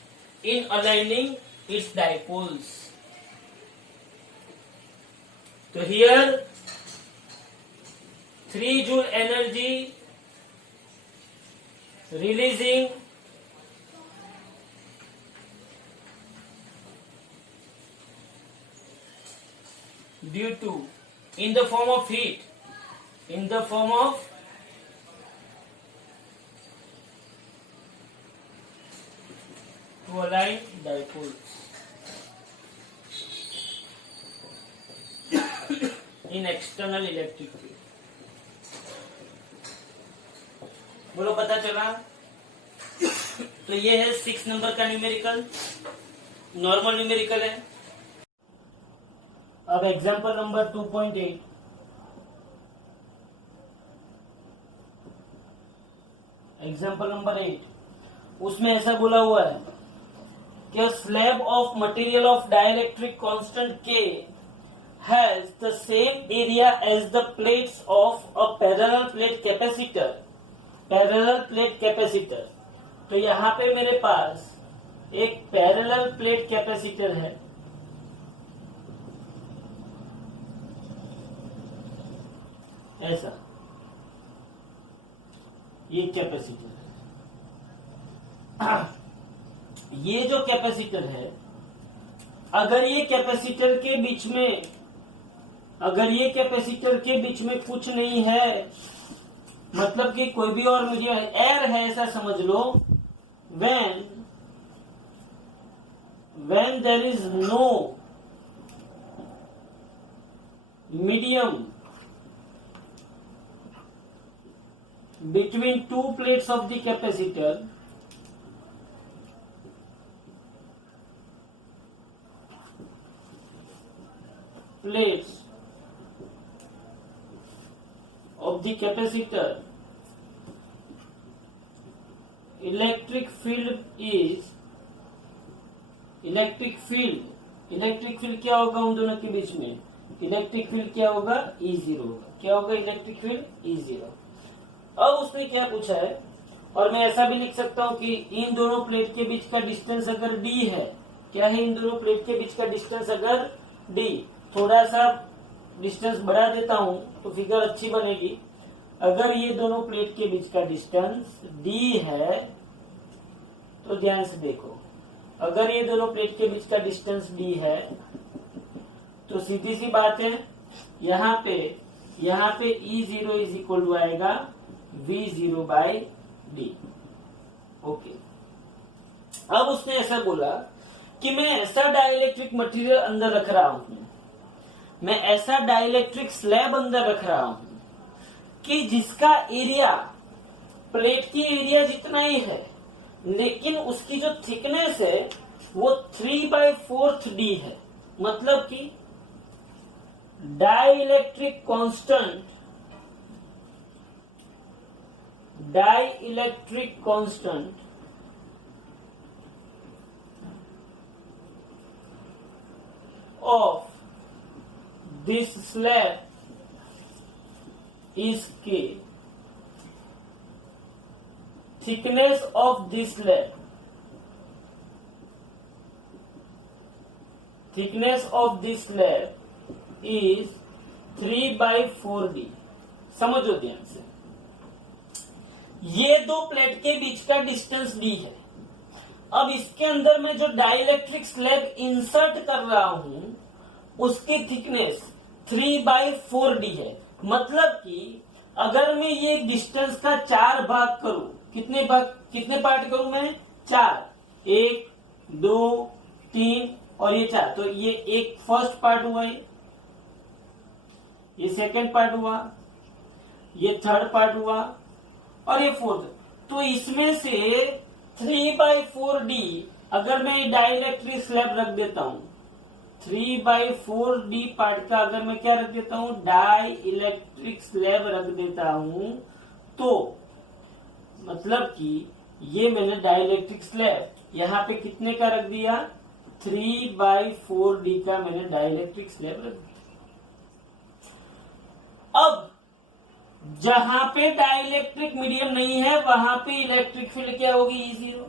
in aligning its dipoles. So here 3 joule energy releasing due to, in the form of heat, in the form of to align dipoles in external electric field। बोलो, पता चला। तो ये है 6 नंबर का न्यूमेरिकल, नॉर्मल न्यूमेरिकल है। अब एग्जांपल नंबर 2.8, एग्जांपल नंबर 8, उसमें ऐसा बोला हुआ है कि slab of material of dielectric constant K has the same area as the plates of a parallel plate capacitor। तो यहाँ पे मेरे पास एक पैरेलल प्लेट कैपेसिटर है, ऐसा, ये कैपेसिटर है। ये जो कैपेसिटर है, अगर ये कैपेसिटर के बीच में कुछ नहीं है, मतलब कि कोई भी और मुझे एयर है ऐसा समझ लो, when there is no medium between two plates of the capacitor, electric field क्या होगा उन दोनों के बीच में, इलेक्ट्रिक फील्ड क्या होगा, E0 होगा। क्या होगा, इलेक्ट्रिक फील्ड E0। अब उसने क्या पूछा है, और मैं ऐसा भी लिख सकता हूं कि इन दोनों प्लेट के बीच का डिस्टेंस अगर D है, क्या है, इन दोनों प्लेट के बीच का डिस्टेंस अगर D, थोड़ा सा डिस्टेंस बढ़ा देता हूं तो फिगर अच्छी बनेगी। अगर ये दोनों प्लेट के बीच का डिस्टेंस D है, तो ध्यान से देखो, अगर ये दोनों प्लेट के बीच का डिस्टेंस D है, तो सीधी सी बात है, यहाँ पे E0 इज इक्वल टू आएगा V0 बाई D। ओके, अब उसने ऐसा बोला कि मैं ऐसा डाइलेक्ट्रिक मटेरियल अंदर रख रहा हूं, मैं ऐसा डाइलेक्ट्रिक स्लैब अंदर रख रहा हूं कि जिसका एरिया प्लेट की एरिया जितना ही है, लेकिन उसकी जो थिकनेस है वो 3/4 d है। मतलब कि dielectric constant of this slab is K. Thickness of this slab is 3/4d। समझो ध्यान से, ये दो प्लेट के बीच का डिस्टेंस d है। अब इसके अंदर मैं जो डाइइलेक्ट्रिक स्लैब इंसर्ट कर रहा हूं उसकी थिकनेस 3/4d है। मतलब कि अगर मैं ये डिस्टेंस का 4 भाग करूं, कितने पार्ट करूं मैं? 4, 1, 2, 3 और ये 4। तो ये एक फर्स्ट पार्ट हुआ, ये सेकंड पार्ट हुआ, ये थर्ड पार्ट हुआ और ये फोर्थ। तो इसमें से 3/4d अगर मैं डाइइलेक्ट्रिक स्लैब रख देता हूं, 3/4d पार्ट का अगर मैं क्या रख देता हूं, डाइइलेक्ट्रिक स्लैब रख देता हूं, तो मतलब कि ये मैंने डाइइलेक्ट्रिक स्लैब यहां पे कितने का रख दिया, 3/4d का मैंने डाइइलेक्ट्रिक स्लैब रख दिया। अब जहां पे डाइइलेक्ट्रिक मीडियम नहीं है वहां पे इलेक्ट्रिक फील्ड क्या होगी, E0।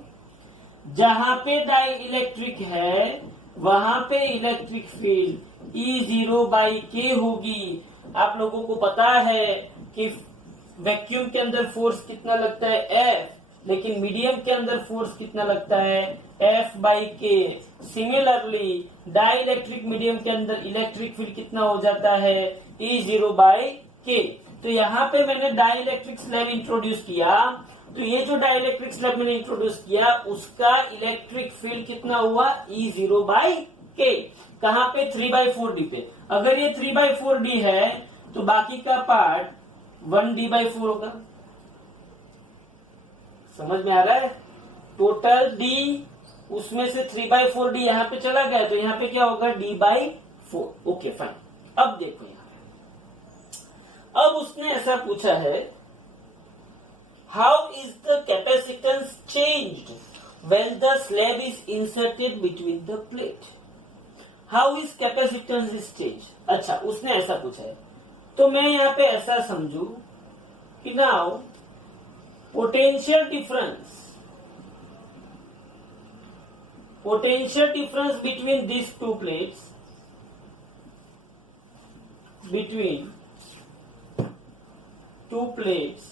जहां पे डाइइलेक्ट्रिक है वहां पे इलेक्ट्रिक फील्ड E0/K होगी। आप लोगों को पता है कि वैक्यूम के अंदर फोर्स कितना लगता है, F, लेकिन मीडियम के अंदर फोर्स कितना लगता है, F/K। सिमिलरली डाइइलेक्ट्रिक मीडियम के अंदर इलेक्ट्रिक फील्ड कितना हो जाता है, E0/K। तो यहाँ पे मैंने डाइइलेक्ट्रिक स्लैब इंट्रोड्यूस किया, तो ये जो डाइइलेक्ट्रिक स्लैब मैंने इंट्रोड्यूस किया उसका इलेक्ट्रिक फील्ड कितना हुआ, E0/K। कहाँ पे, 3/4d पे। अगर ये 3/4d है तो बाकी का पार्ट 1d/4 होगा। समझ में आ रहा है? टोटल d, उसमें से 3/4d यहाँ पे चला गया, तो यहाँ पे क्या होगा, d/4। Okay fine. अब देखो यहाँ, अब उसने ऐसा पूछा है, how is the capacitance changed when the slab is inserted between the plate. How is capacitance is change. अच्छा, उसने ऐसा पूछा है, तो मैं यहाँ पे ऐसा समझू कि now potential difference between these two plates, between two plates,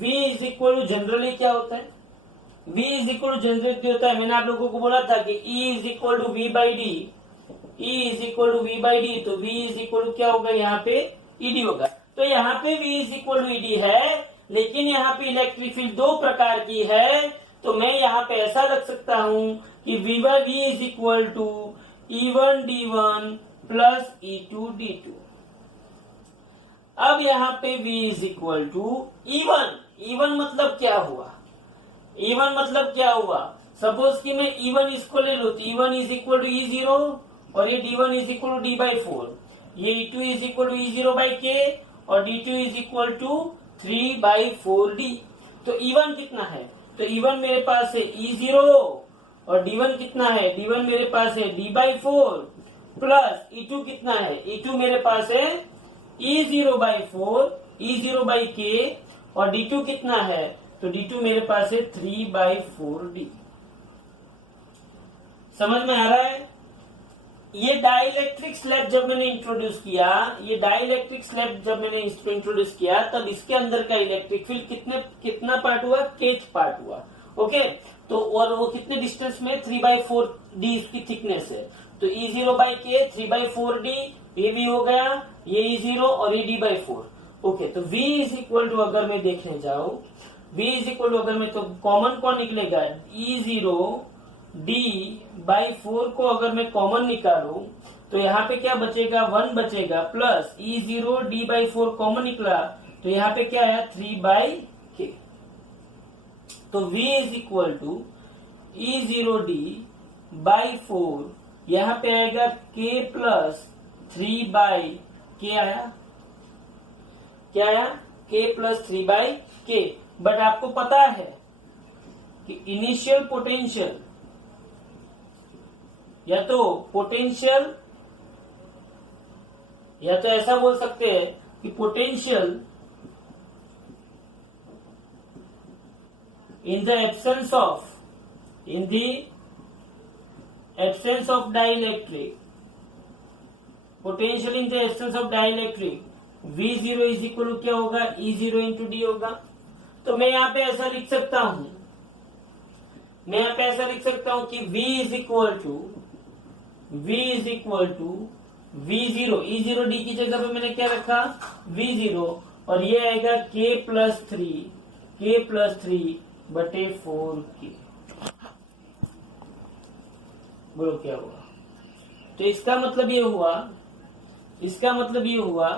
V is equal to, generally क्या होता है, V is equal to generally होता है, मैंने आप लोगों को बोला था कि E is equal to V/D, E is equal to V/D, तो V इज इक्वल टू क्या होगा, यहाँ पे ED होगा। तो यहाँ पे V is equal to ED है, लेकिन यहाँ पे इलेक्ट्रिक फील्ड दो प्रकार की है, तो मैं यहाँ पे ऐसा रख सकता हूं कि V/V is equal to E1D1 plus E2D2। अब यहाँ पे V is equal to E1 मतलब क्या हुआ, E1 मतलब क्या हुआ, सपोज कि मैं E1 इसको ले लू, तो E1 is equal to E0 और ये D1 is equal to D/4, ये E2 is equal to E0/K और D2 is equal to 3/4D। तो E1 कितना है, तो E1 मेरे पास है E0 और D1 कितना है, D1 मेरे पास है D/4 प्लस E2 कितना है, E2 मेरे पास है E0/4, E0/K और D2 कितना है, तो D2 मेरे पास है 3/4D। समझ में आ रहा है? ये डाइइलेक्ट्रिक स्लैब जब मैंने इंट्रोड्यूस किया, तब इसके अंदर का इलेक्ट्रिक फील्ड कितना पार्ट हुआ, Kth पार्ट हुआ। ओके, तो और वो कितने डिस्टेंस में, 3/4d इसकी थिकनेस है, तो E0/K 3/4d, ये भी हो गया, ये E0 और ये D/4। ओके, तो V इज इक्वल टू, अगर मैं देखने जाऊं, V इज इक्वल टू, अगर मैं, तो कॉमन कौन निकलेगा, E0D/4 को अगर मैं कॉमन निकालूं तो यहाँ पे क्या बचेगा, 1 बचेगा, प्लस E0D/4 कॉमन निकला तो यहाँ पे क्या आया 3/k। तो v is equal to E0d/4, यहाँ पे आएगा k प्लस 3/k आया। क्या आया? k plus 3/k। बट आपको पता है कि इनिशियल पोटेंशियल या तो ऐसा बोल सकते हैं कि potential in the absence of dielectric, potential in the absence of dielectric, V0 is equal क्या होगा? E0 इंटू डी होगा। तो मैं यहाँ पे ऐसा लिख सकता हूं कि V is equal to V0, E0 D की जगह पे मैंने क्या रखा? V0, और ये आएगा K प्लस 3/4k। बोलो क्या हुआ? तो इसका मतलब ये हुआ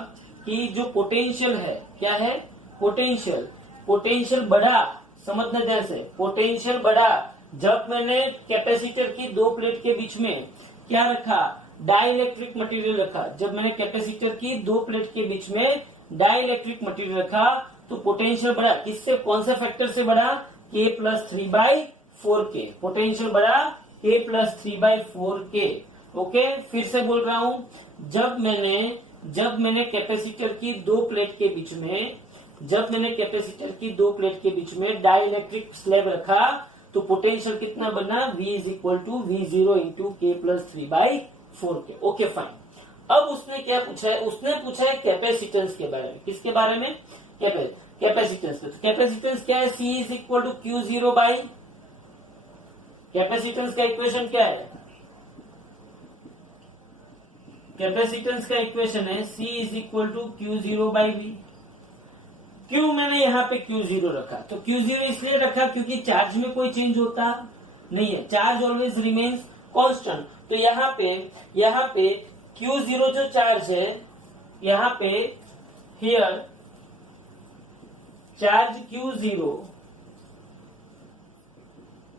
कि जो पोटेंशियल है, क्या है? पोटेंशियल बढ़ा। समझना ध्यान से, पोटेंशियल बढ़ा जब मैंने कैपेसिटर की दो प्लेट के बीच में क्या रखा? डाइलेक्ट्रिक मटेरियल रखा। जब मैंने कैपेसिटर की दो प्लेट के बीच में डाइलेक्ट्रिक मटेरियल रखा तो पोटेंशियल बढ़ा। किससे? कौन सा फैक्टर से बढ़ा? k plus 3/4k। पोटेंशियल बढ़ा k प्लस 3/4k। ओके, फिर से बोल रहा हूं, जब मैंने कैपेसिटर की दो प्लेट के बीच में डाइलेक्ट्रिक स्लैब रखा तो पोटेंशियल कितना बना? V is equal to V0 into k plus 3/4k। Okay fine. अब उसने क्या पूछा है? उसने पूछा है कैपेसिटेंस के बारे में। किसके बारे में? कैपेसिटेंस। कैपेसिटेंस क्या है? C is equal to Q0 by, capacitance का इक्वेशन क्या है? कैपेसिटेंस का इक्वेशन है C is equal to Q0/V। क्यों मैंने यहाँ पे Q0 रखा? तो Q0 इसलिए रखा क्योंकि चार्ज में कोई चेंज होता नहीं है, चार्ज ऑलवेज रिमेन्स कांस्टेंट। तो यहाँ पे Q0 जो चार्ज है, यहाँ पे here charge Q0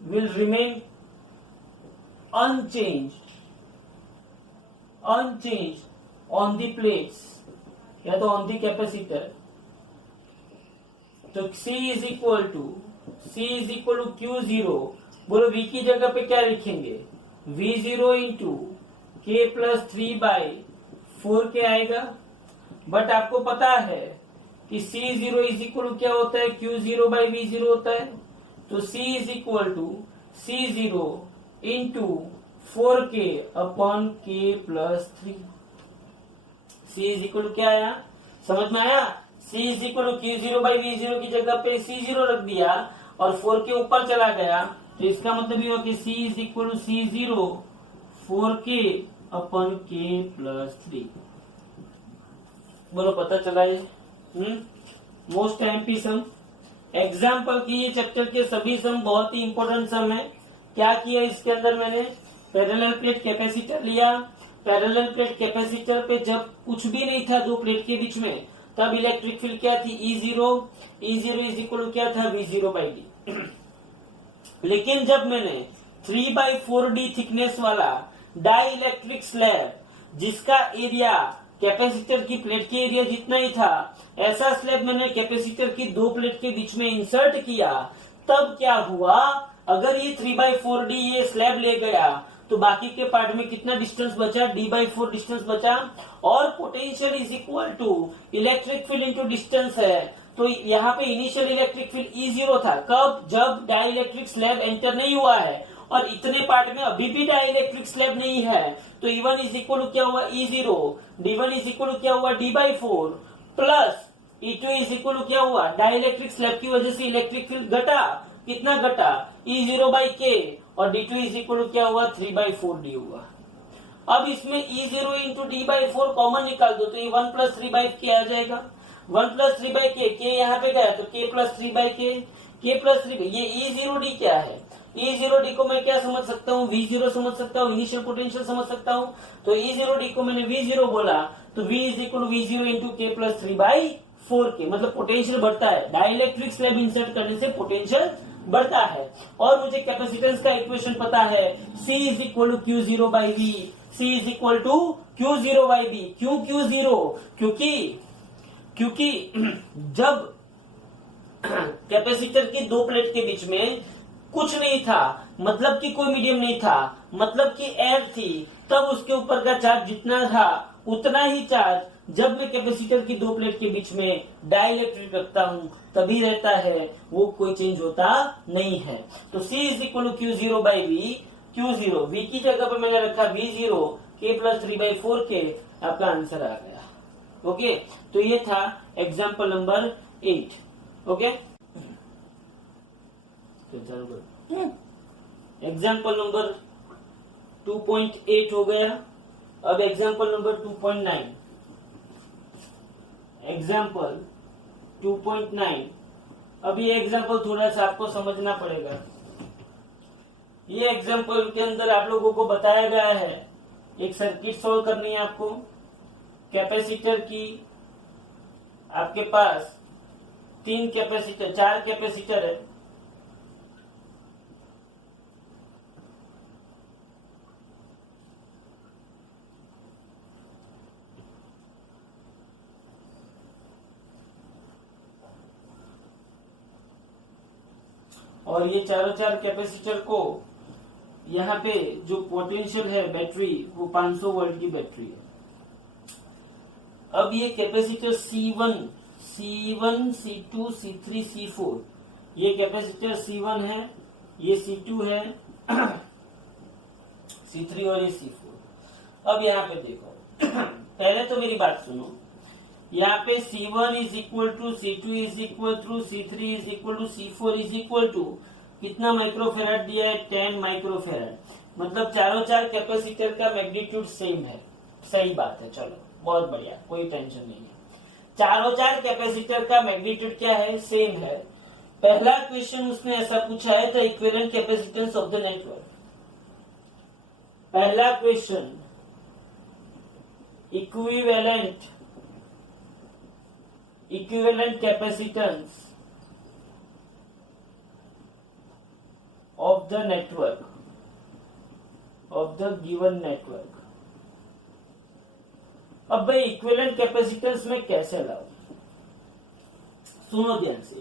will remain unchanged on the plates या तो on the capacitor। तो C is equal to Q0। बोलो V की जगह पे क्या लिखेंगे? V0 into k plus 3/4k आएगा। बट आपको पता है कि C0 इज इक्वल क्या होता है? Q0/V0 होता है। तो C is equal to C0 into 4k upon k plus 3। C is equal क्या आया? समझ में आया? C इज इक्वल Q0/V0 की जगह पे C0 रख दिया और 4k ऊपर चला गया। तो इसका मतलब ये हुआ कि C is equal to C0 4k upon k plus 3। बोलो पता चला ये? मोस्ट एमपी सम। एग्जाम्पल की ये चैप्टर के सभी सम बहुत ही इंपॉर्टेंट सम है। क्या किया इसके अंदर? मैंने पैरेलल प्लेट कैपेसिटर लिया। पैरेलल प्लेट कैपेसिटर पे जब कुछ भी नहीं था दो प्लेट के बीच में, तब इलेक्ट्रिक फील्ड क्या थी? E0 इज इक्वल क्या था? V0/d। लेकिन जब मैंने 3/4d थिकनेस वाला डाई इलेक्ट्रिक स्लैब, जिसका एरिया कैपेसिटर की प्लेट के एरिया जितना ही था, ऐसा स्लैब मैंने कैपेसिटर की दो प्लेट के बीच में इंसर्ट किया, तब क्या हुआ? अगर ये 3/4d ये स्लैब ले गया तो बाकी के पार्ट में कितना डिस्टेंस बचा? d/4 डिस्टेंस बचा। और potential is equal to electric field into distance है। तो यहाँ पे इनिशियल इलेक्ट्रिक फील्ड E0 था। कब? जब डाई इलेक्ट्रिक स्लैब एंटर नहीं हुआ है, और इतने पार्ट में अभी भी डाई इलेक्ट्रिक स्लैब नहीं है। तो E1 इज इक्वल क्या हुआ? E0। D1 इज इक्वल क्या हुआ? D/4 plus E2 is equal क्या हुआ? डाई इलेक्ट्रिक स्लैब की वजह से इलेक्ट्रिक फील्ड घटा। कितना घटा? E0/k। और D2 इज इक्वल क्या हुआ? 3/4d हुआ। अब इसमें E0 इंटू D/4 कॉमन निकाल दो तो ये 1 प्लस 3/k आ जाएगा। 1 प्लस 3/k, k यहाँ पे गया तो k plus 3/k, k plus 3। ये E0d क्या है? E0d को मैं क्या समझ सकता हूँ? V0 समझ सकता हूँ, इनिशियल पोटेंशियल समझ सकता हूँ। तो E0d को मैंने V0 बोला तो V is equal V0 into k plus 3/4। 4K, मतलब पोटेंशियल बढ़ता है, डाइलेक्ट्रिक स्लैब इंसर्ट करने से पोटेंशियल बढ़ता है। और मुझे कैपेसिटेंस का इक्वेशन पता है, C is equal to Q0 by V, C is equal to Q0 by V. क्यों Q0? क्योंकि जब कैपेसिटर की दो प्लेट के बीच में कुछ नहीं था, मतलब कि कोई मीडियम नहीं था, मतलब कि एयर थी, तब उसके ऊपर का चार्ज जितना था उतना ही चार्ज जब मैं कैपेसिटर की दो प्लेट के बीच में डाइलेक्ट्रिक रखता हूं तभी रहता है, वो कोई चेंज होता नहीं है। तो C is equal to Q0 by V. Q0 V की जगह पर मैंने रखा V0, K प्लस 3/4K, आपका आंसर आ गया। ओके, तो ये था example number 8। Okay, example number 2.8 हो गया। अब एग्जाम्पल नंबर 2.9। एग्जाम्पल 2.9। अब ये एग्जाम्पल थोड़ा सा आपको समझना पड़ेगा। ये एग्जाम्पल के अंदर आप लोगों को बताया गया है, एक सर्किट सोल्व करनी है आपको। कैपेसिटर की आपके पास 4 कैपेसिटर है। और ये चार कैपेसिटर को यहाँ पे जो पोटेंशियल है बैटरी, वो 500 वोल्ट की बैटरी है। अब ये capacitor C1, C2, C3, C4, ये कैपेसिटर C1 है, ये C2 है, C3 और ये C4। अब यहाँ पे देखो, पहले तो मेरी बात सुनो। यहाँ पे C1 is equal to C2 is equal to C3 is equal to C4 is equal to कितना माइक्रोफेराड दिया है? 10 माइक्रोफेराड। मतलब चार कैपेसिटर का मैग्नीट्यूड सेम है। सही बात है, चलो बहुत बढ़िया, कोई टेंशन नहीं है। चार कैपेसिटर का मैग्नीट्यूड क्या है? सेम है। पहला क्वेश्चन उसने ऐसा पूछा है, the equivalent capacitance of the network. पहला question, equivalent capacitance of the network, of the given network। अब भाई इक्विवेलेंट कैपेसिटेंस में कैसे लाऊं? सुनो ध्यान से।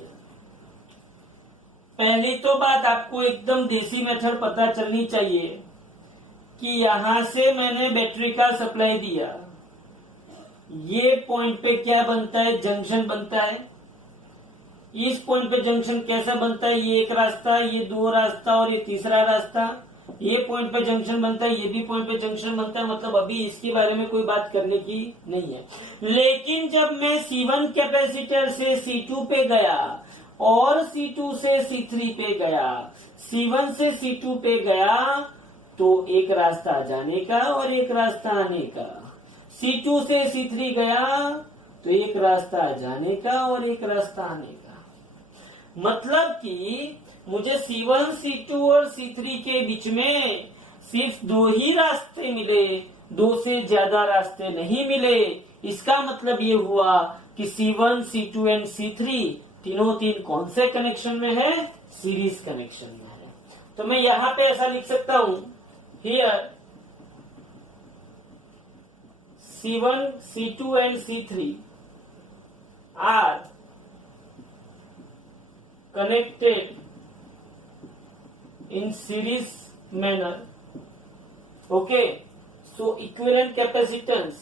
पहली तो बात आपको एकदम देसी मेथड पता चलनी चाहिए कि यहां से मैंने बैटरी का सप्लाई दिया, ये पॉइंट पे क्या बनता है? जंक्शन बनता है। इस पॉइंट पे जंक्शन कैसा बनता है? ये एक रास्ता, ये दो रास्ता और ये तीसरा रास्ता। ये पॉइंट पे जंक्शन बनता है, ये भी पॉइंट पे जंक्शन बनता है। मतलब अभी इसके बारे में कोई बात करने की नहीं है। लेकिन जब मैं C1 कैपेसिटर से C2 पे गया और C2 से C3 पे गया, C1 से C2 पे गया, तो एक रास्ता जाने का और एक रास्ता आने का। C2 से C3 गया तो एक रास्ता जाने का और एक रास्ता आने का। मतलब कि मुझे C1, C2 और C3 के बीच में सिर्फ दो ही रास्ते मिले, दो से ज्यादा रास्ते नहीं मिले। इसका मतलब ये हुआ कि C1, C2 एंड C3 तीन कौन से कनेक्शन में है? सीरीज कनेक्शन में है। तो मैं यहां पे ऐसा लिख सकता हूं, here C1, C2 and C3 are connected in series manner. Okay, so equivalent capacitance,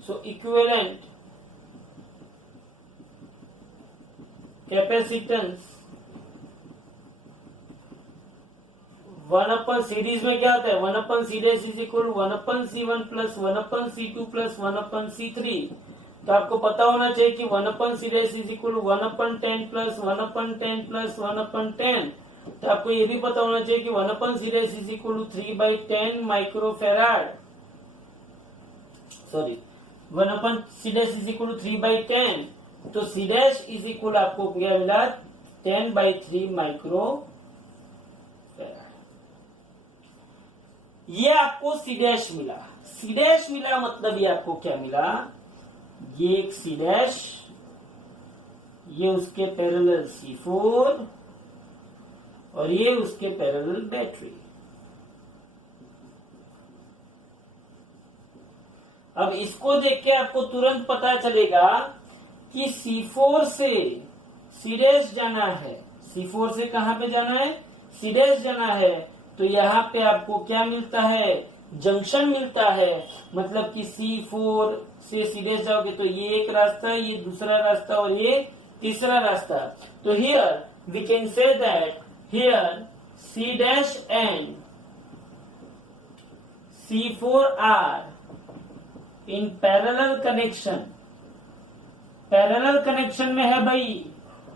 so equivalent capacitance 1/, series में क्या होता है? 1/C' is equal 1/C1 plus 1/C2 plus 1/C3। तो आपको पता होना चाहिए कि 1/C' is equal 1/10 plus 1/10 plus 1/10। तो आपको ये भी पता होना चाहिए कि 1/C' is equal to 3/10 microfarad. Sorry, 1/C' is equal to 3/10। तो C' इज इक्वल आपको क्या मिला? 10/3 माइक्रोफेराड। ये आपको C' मिला। C' मिला मतलब ये आपको क्या मिला? ये एक C', ये उसके पैरेलल C4 और ये उसके पैरेलल बैटरी। अब इसको देख के आपको तुरंत पता चलेगा कि C4 से C' जाना है। C4 से कहां पे जाना है? C' जाना है। तो यहाँ पे आपको क्या मिलता है? जंक्शन मिलता है। मतलब कि C4 से C' जाओगे तो ये एक रास्ता, ये दूसरा रास्ता और ये तीसरा रास्ता। तो here we can say that here C' and C4 are in parallel connection. Parallel connection में है भाई।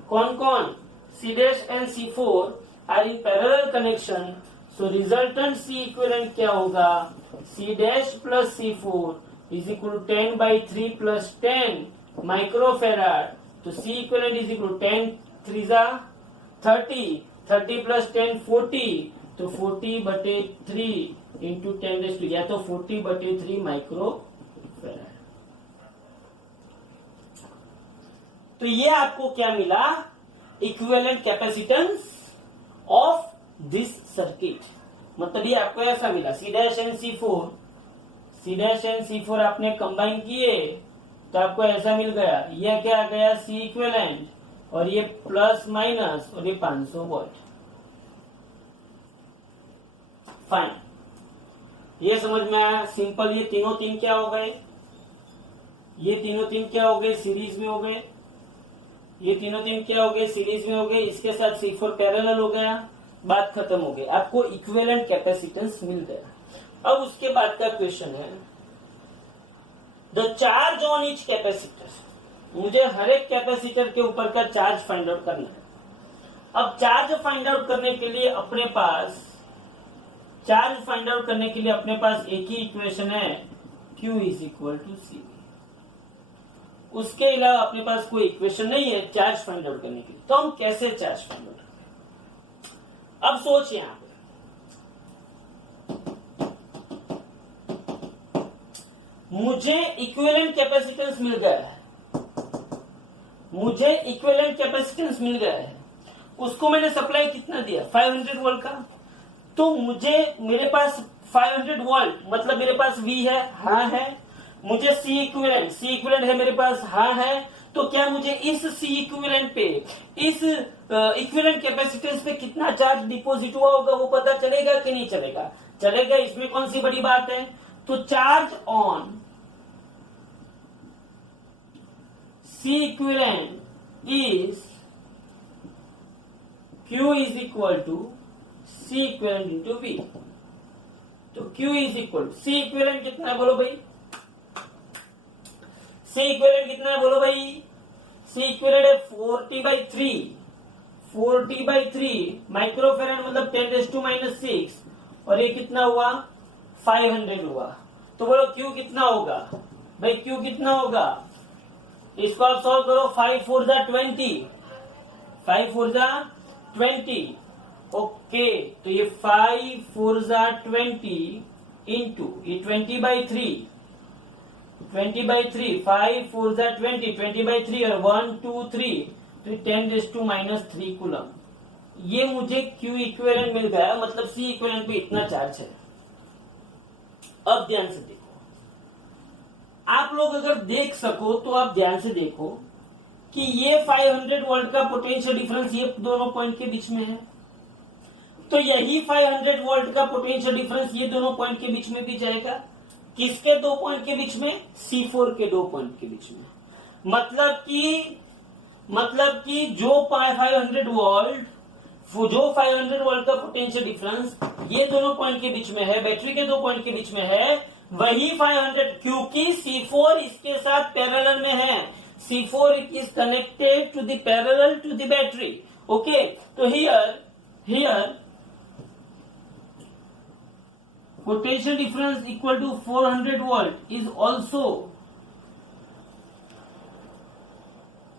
कौन कौन? C' and C4 are in parallel connection. So resultant C equivalent क्या होगा? C' plus C4 is equal 10/3 plus 10 microfarad. तो C इक्विवेलेंट इज इक्वल 10 3 30, 30 प्लस 10 40, तो 40/3 इंटू 10 या तो 40/3 माइक्रोफेराड। तो ये आपको क्या मिला? Equivalent capacitance of this circuit. मतलब ये आपको ऐसा मिला, C' एंड C4 आपने कंबाइन किए तो आपको ऐसा मिल गया। ये क्या आ गया? C इक्विवेलेंट और ये प्लस माइनस और ये 500 वोल्ट। फाइन, ये समझ में आया? सिंपल। ये तीनों तीन क्या हो गए? ये तीनों तीन क्या हो गए? सीरीज में हो गए। ये तीनों तीन क्या हो गए? सीरीज में हो गए। इसके साथ C4 पैरेलल हो गया। बात खत्म हो गई। आपको इक्विवेलेंट कैपेसिटेंस मिल गया। अब उसके बाद का क्वेश्चन है the charge on each capacitor. मुझे हर एक कैपेसिटर के ऊपर का चार्ज फाइंड आउट करना है। अब चार्ज फाइंड आउट करने के लिए अपने पास एक ही इक्वेशन है, Q is equal to C। उसके अलावा अपने पास कोई इक्वेशन नहीं है चार्ज फाइंड आउट करने के लिए। तो हम कैसे चार्ज फाइंड आउट करें? अब सोच यहां पे मुझे इक्विवेलेंट कैपेसिटेंस मिल गया है। उसको मैंने सप्लाई कितना दिया? 500 वोल्ट का। तो मेरे पास 500 वोल्ट मतलब मेरे पास V है, हाँ है। मुझे C इक्विवेलेंट है मेरे पास, हाँ है। तो क्या मुझे इस C इक्विवेलेंट पे, इस इक्विवेलेंट कैपेसिटेंस पे कितना चार्ज डिपॉजिट हुआ होगा वो पता चलेगा कि नहीं चलेगा? चलेगा। इसमें कौन सी बड़ी बात है? तो charge on C equivalent is Q is equal to C equivalent into V। तो Q is equal C equivalent कितना है बोलो भाई? C इक्विवेलेंट कितना है बोलो भाई? C इक्विवेलेंट है 40/3 माइक्रोफेराड मतलब 10⁻⁻⁶ और ये कितना हुआ? 500 हुआ। तो बोलो Q कितना होगा भाई? Q कितना होगा? इसको आप सॉल्व करो। 5 4 जा 20। ओके, तो ये 5 4 जा 20 इंटू ये 20/3 5 4 जा 20/3 और 1 2 3 तो 10⁻³ कूलम। ये मुझे Q इक्विवेलेंट मिल गया। मतलब C इक्विवेलेंट पे इतना चार्ज है। अब ध्यान से देखो, आप लोग अगर देख सको तो आप ध्यान से देखो कि ये 500 वोल्ट का पोटेंशियल डिफरेंस ये दोनों पॉइंट के बीच में है। तो यही 500 वोल्ट का पोटेंशियल डिफरेंस ये दोनों पॉइंट के बीच में भी जाएगा। किसके दो पॉइंट के बीच में? C4 के दो पॉइंट के बीच में। मतलब कि जो 500 वोल्ट का पोटेंशियल डिफरेंस ये दोनों पॉइंट के बीच में है, बैटरी के दो पॉइंट के बीच में है, वही 500, क्योंकि C4 इसके साथ पैरेलल में है। C4 is connected to the parallel to the battery. Okay, तो here potential difference equal to 400 volt is also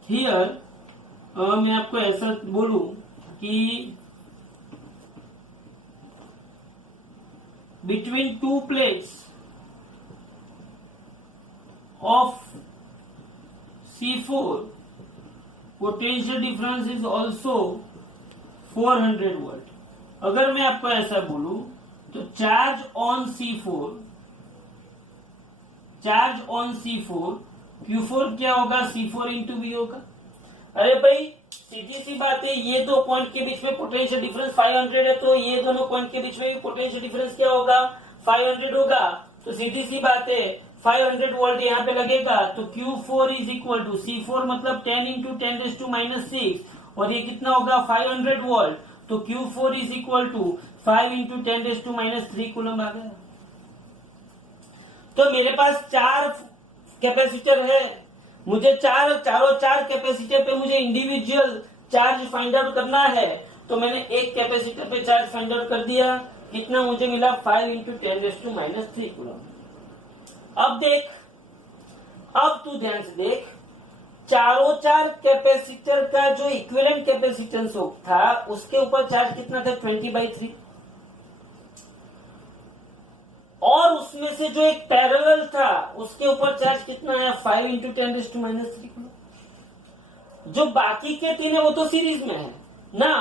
here। मैं आपको ऐसा बोलूं कि between two plates of C4 potential difference is also 400 volt. अगर मैं आपको ऐसा बोलूं तो चार्ज ऑन C4 Q4 क्या होगा, C4 इंटू V होगा। अरे भाई सीधी सी बात है, ये दो पॉइंट के बीच में पोटेंशियल डिफरेंस 500 है, तो ये दोनों पॉइंट के बीच में भी पोटेंशियल डिफरेंस क्या होगा, 500 होगा। तो सीधी सी बात है 500 वोल्ट यहाँ पे लगेगा, तो Q4 is equal to C4 मतलब 10 इंटू 10⁻⁻⁶, और ये कितना होगा 500 वोल्ट, तो Q4 is equal to 5 into 10⁻³ coulomb आ गया। तो मेरे पास 4 कैपेसिटर है, मुझे चारों चार कैपेसिटर पे मुझे इंडिविजुअल चार्ज फाइंड आउट करना है। तो मैंने एक कैपेसिटर पे चार्ज फाइंड आउट कर दिया, कितना मुझे मिला 5 इंटू 10⁻³ कूलम। अब तू ध्यान से देख, चारों चार कैपेसिटर का जो इक्विवेलेंट कैपेसिटेंस था उसके ऊपर चार्ज कितना था 20/3, और उसमें से जो एक पैरेलल था उसके ऊपर चार्ज कितना है 5 इंटू 10⁻³ जो बाकी के 3 है वो तो सीरीज में है ना।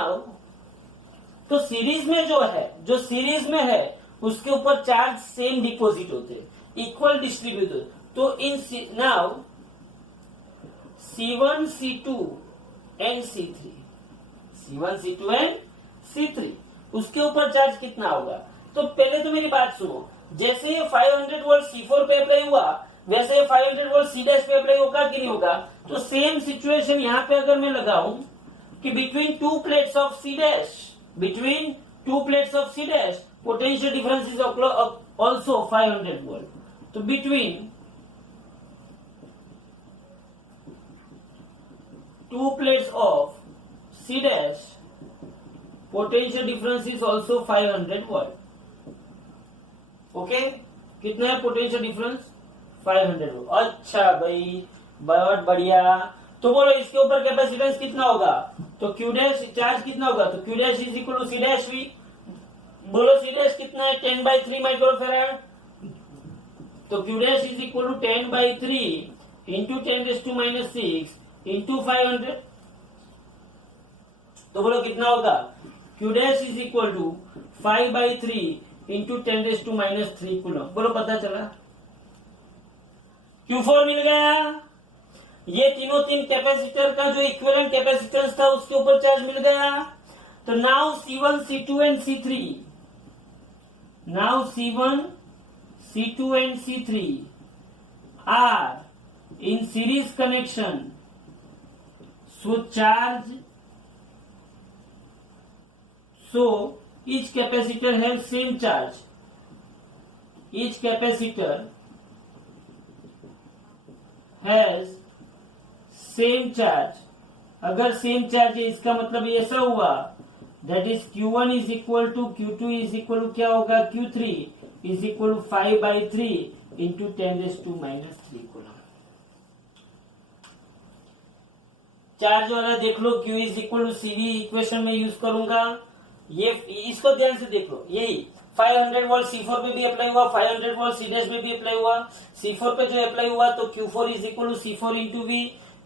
तो सीरीज में है उसके ऊपर चार्ज सेम डिपॉजिट होते, इक्वल डिस्ट्रीब्यूट। तो in now C1 C2 and C3 उसके ऊपर चार्ज कितना होगा। तो पहले तो मेरी बात सुनो, जैसे ये 500 वोल्ट C4 पे अप्लाई हुआ वैसे 500 वोल्ट C' पे अप्लाई होगा कि नहीं होगा। तो सेम सिचुएशन यहाँ पे अगर मैं लगाऊं कि between two plates of C' potential difference is also 500 volt. तो between two plates of C' potential difference is also 500 volt. Okay, कितना है पोटेंशियल डिफरेंस 500 वोल्ट। अच्छा भाई बहुत बढ़िया। तो बोलो इसके ऊपर कैपेसिटेंस कितना होगा, तो Q' चार्ज कितना होगा, तो Q' is equal to C'V। बोलो C' कितना है 10/3 माइक्रोफेराड, तो Q' is equal to 10/3 into 10⁻⁶ into 500। तो बोलो कितना होगा, Q' is equal to 5/3 into 10⁻³ coulomb. बोलो पता चला, Q4 मिल गया। ये तीन कैपेसिटर का जो इक्विवेलेंट कैपेसिटेंस था उसके ऊपर चार्ज मिल गया। तो now C1 C2 and C3 are in series connection, so each capacitor has same charge. Each capacitor has same charge. अगर सेम चार्ज है इसका मतलब ऐसा हुआ, that is Q1 is equal to Q2 is equal to क्या होगा Q3 is equal to 5/3 into 10⁻³ coulomb. Charge वाला देख लो, Q is equal to CV equation में यूज करूंगा। ये इसको ध्यान से देख लो, यही 500 वोल्ट C4 पे भी अप्लाई हुआ, 500 वोल्ट C' में भी अप्लाई हुआ। C4 पे जो अप्लाई हुआ तो Q4 is equal to C4 into V,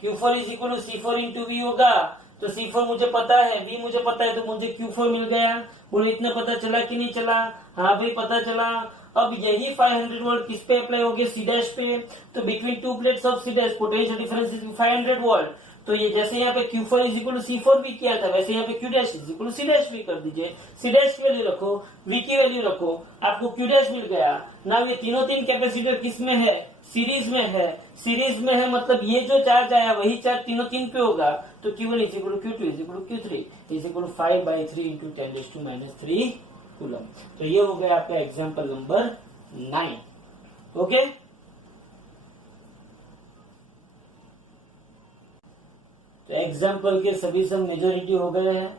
Q4 is equal to C4 into V होगा। तो C4 मुझे पता है, V मुझे पता है, तो मुझे Q4 मिल गया। बोलो इतना पता चला कि नहीं चला, हाँ भाई पता चला। अब यही 500 वोल्ट किस पे अप्लाई हो गया C' पे, तो between two plates of C' potential difference is 500 volt. तो ये जैसे यहाँ पे Q4 is equal to C4 भी किया था वैसे यहाँ पे Q' is equal to C' भी कर दीजिए। C' की वैल्यू रखो, V की वैल्यू रखो, आपको Q' मिल गया ना। ये तीन कैपेसिटर किस में है, सीरीज में है। सीरीज में है मतलब ये जो चार्ज आया वही चार्ज तीन पे होगा। तो Q1 is equal to Q2 is equal to Q3 is equal to 5/3 into 10⁻³ coulomb. तो ये हो गया आपका एग्जाम्पल नंबर 9। ओके, तो एग्जाम्पल के सभी सम मेजोरिटी हो गए हैं।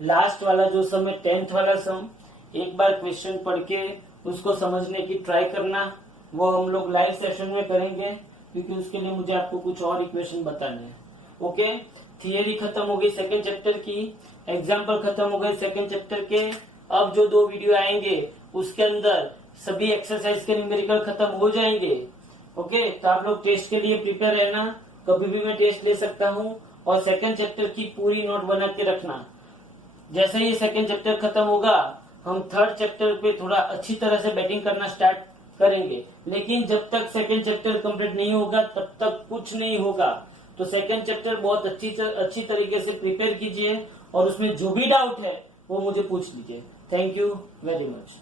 लास्ट वाला जो सम है 10th वाला सम, एक बार क्वेश्चन पढ़ के उसको समझने की ट्राई करना, वो हम लोग लाइव सेशन में करेंगे क्योंकि उसके लिए मुझे आपको कुछ और इक्वेशन बताने हैं। ओके, थियरी खत्म हो गई सेकंड चैप्टर की, एग्जाम्पल खत्म हो गए सेकंड चैप्टर के। अब जो 2 वीडियो आएंगे उसके अंदर सभी एक्सरसाइज के न्यूमेरिकल खत्म हो जाएंगे। ओके, तो आप लोग टेस्ट के लिए प्रिपेयर रहना, कभी भी मैं टेस्ट ले सकता हूँ और सेकंड चैप्टर की पूरी नोट बना के रखना। जैसे ही सेकंड चैप्टर खत्म होगा हम थर्ड चैप्टर पे थोड़ा अच्छी तरह से बैटिंग करना स्टार्ट करेंगे, लेकिन जब तक सेकंड चैप्टर कंप्लीट नहीं होगा तब तक कुछ नहीं होगा। तो सेकंड चैप्टर बहुत अच्छी तरीके से प्रिपेयर कीजिए और उसमें जो भी डाउट है वो मुझे पूछ लीजिए। Thank you very much.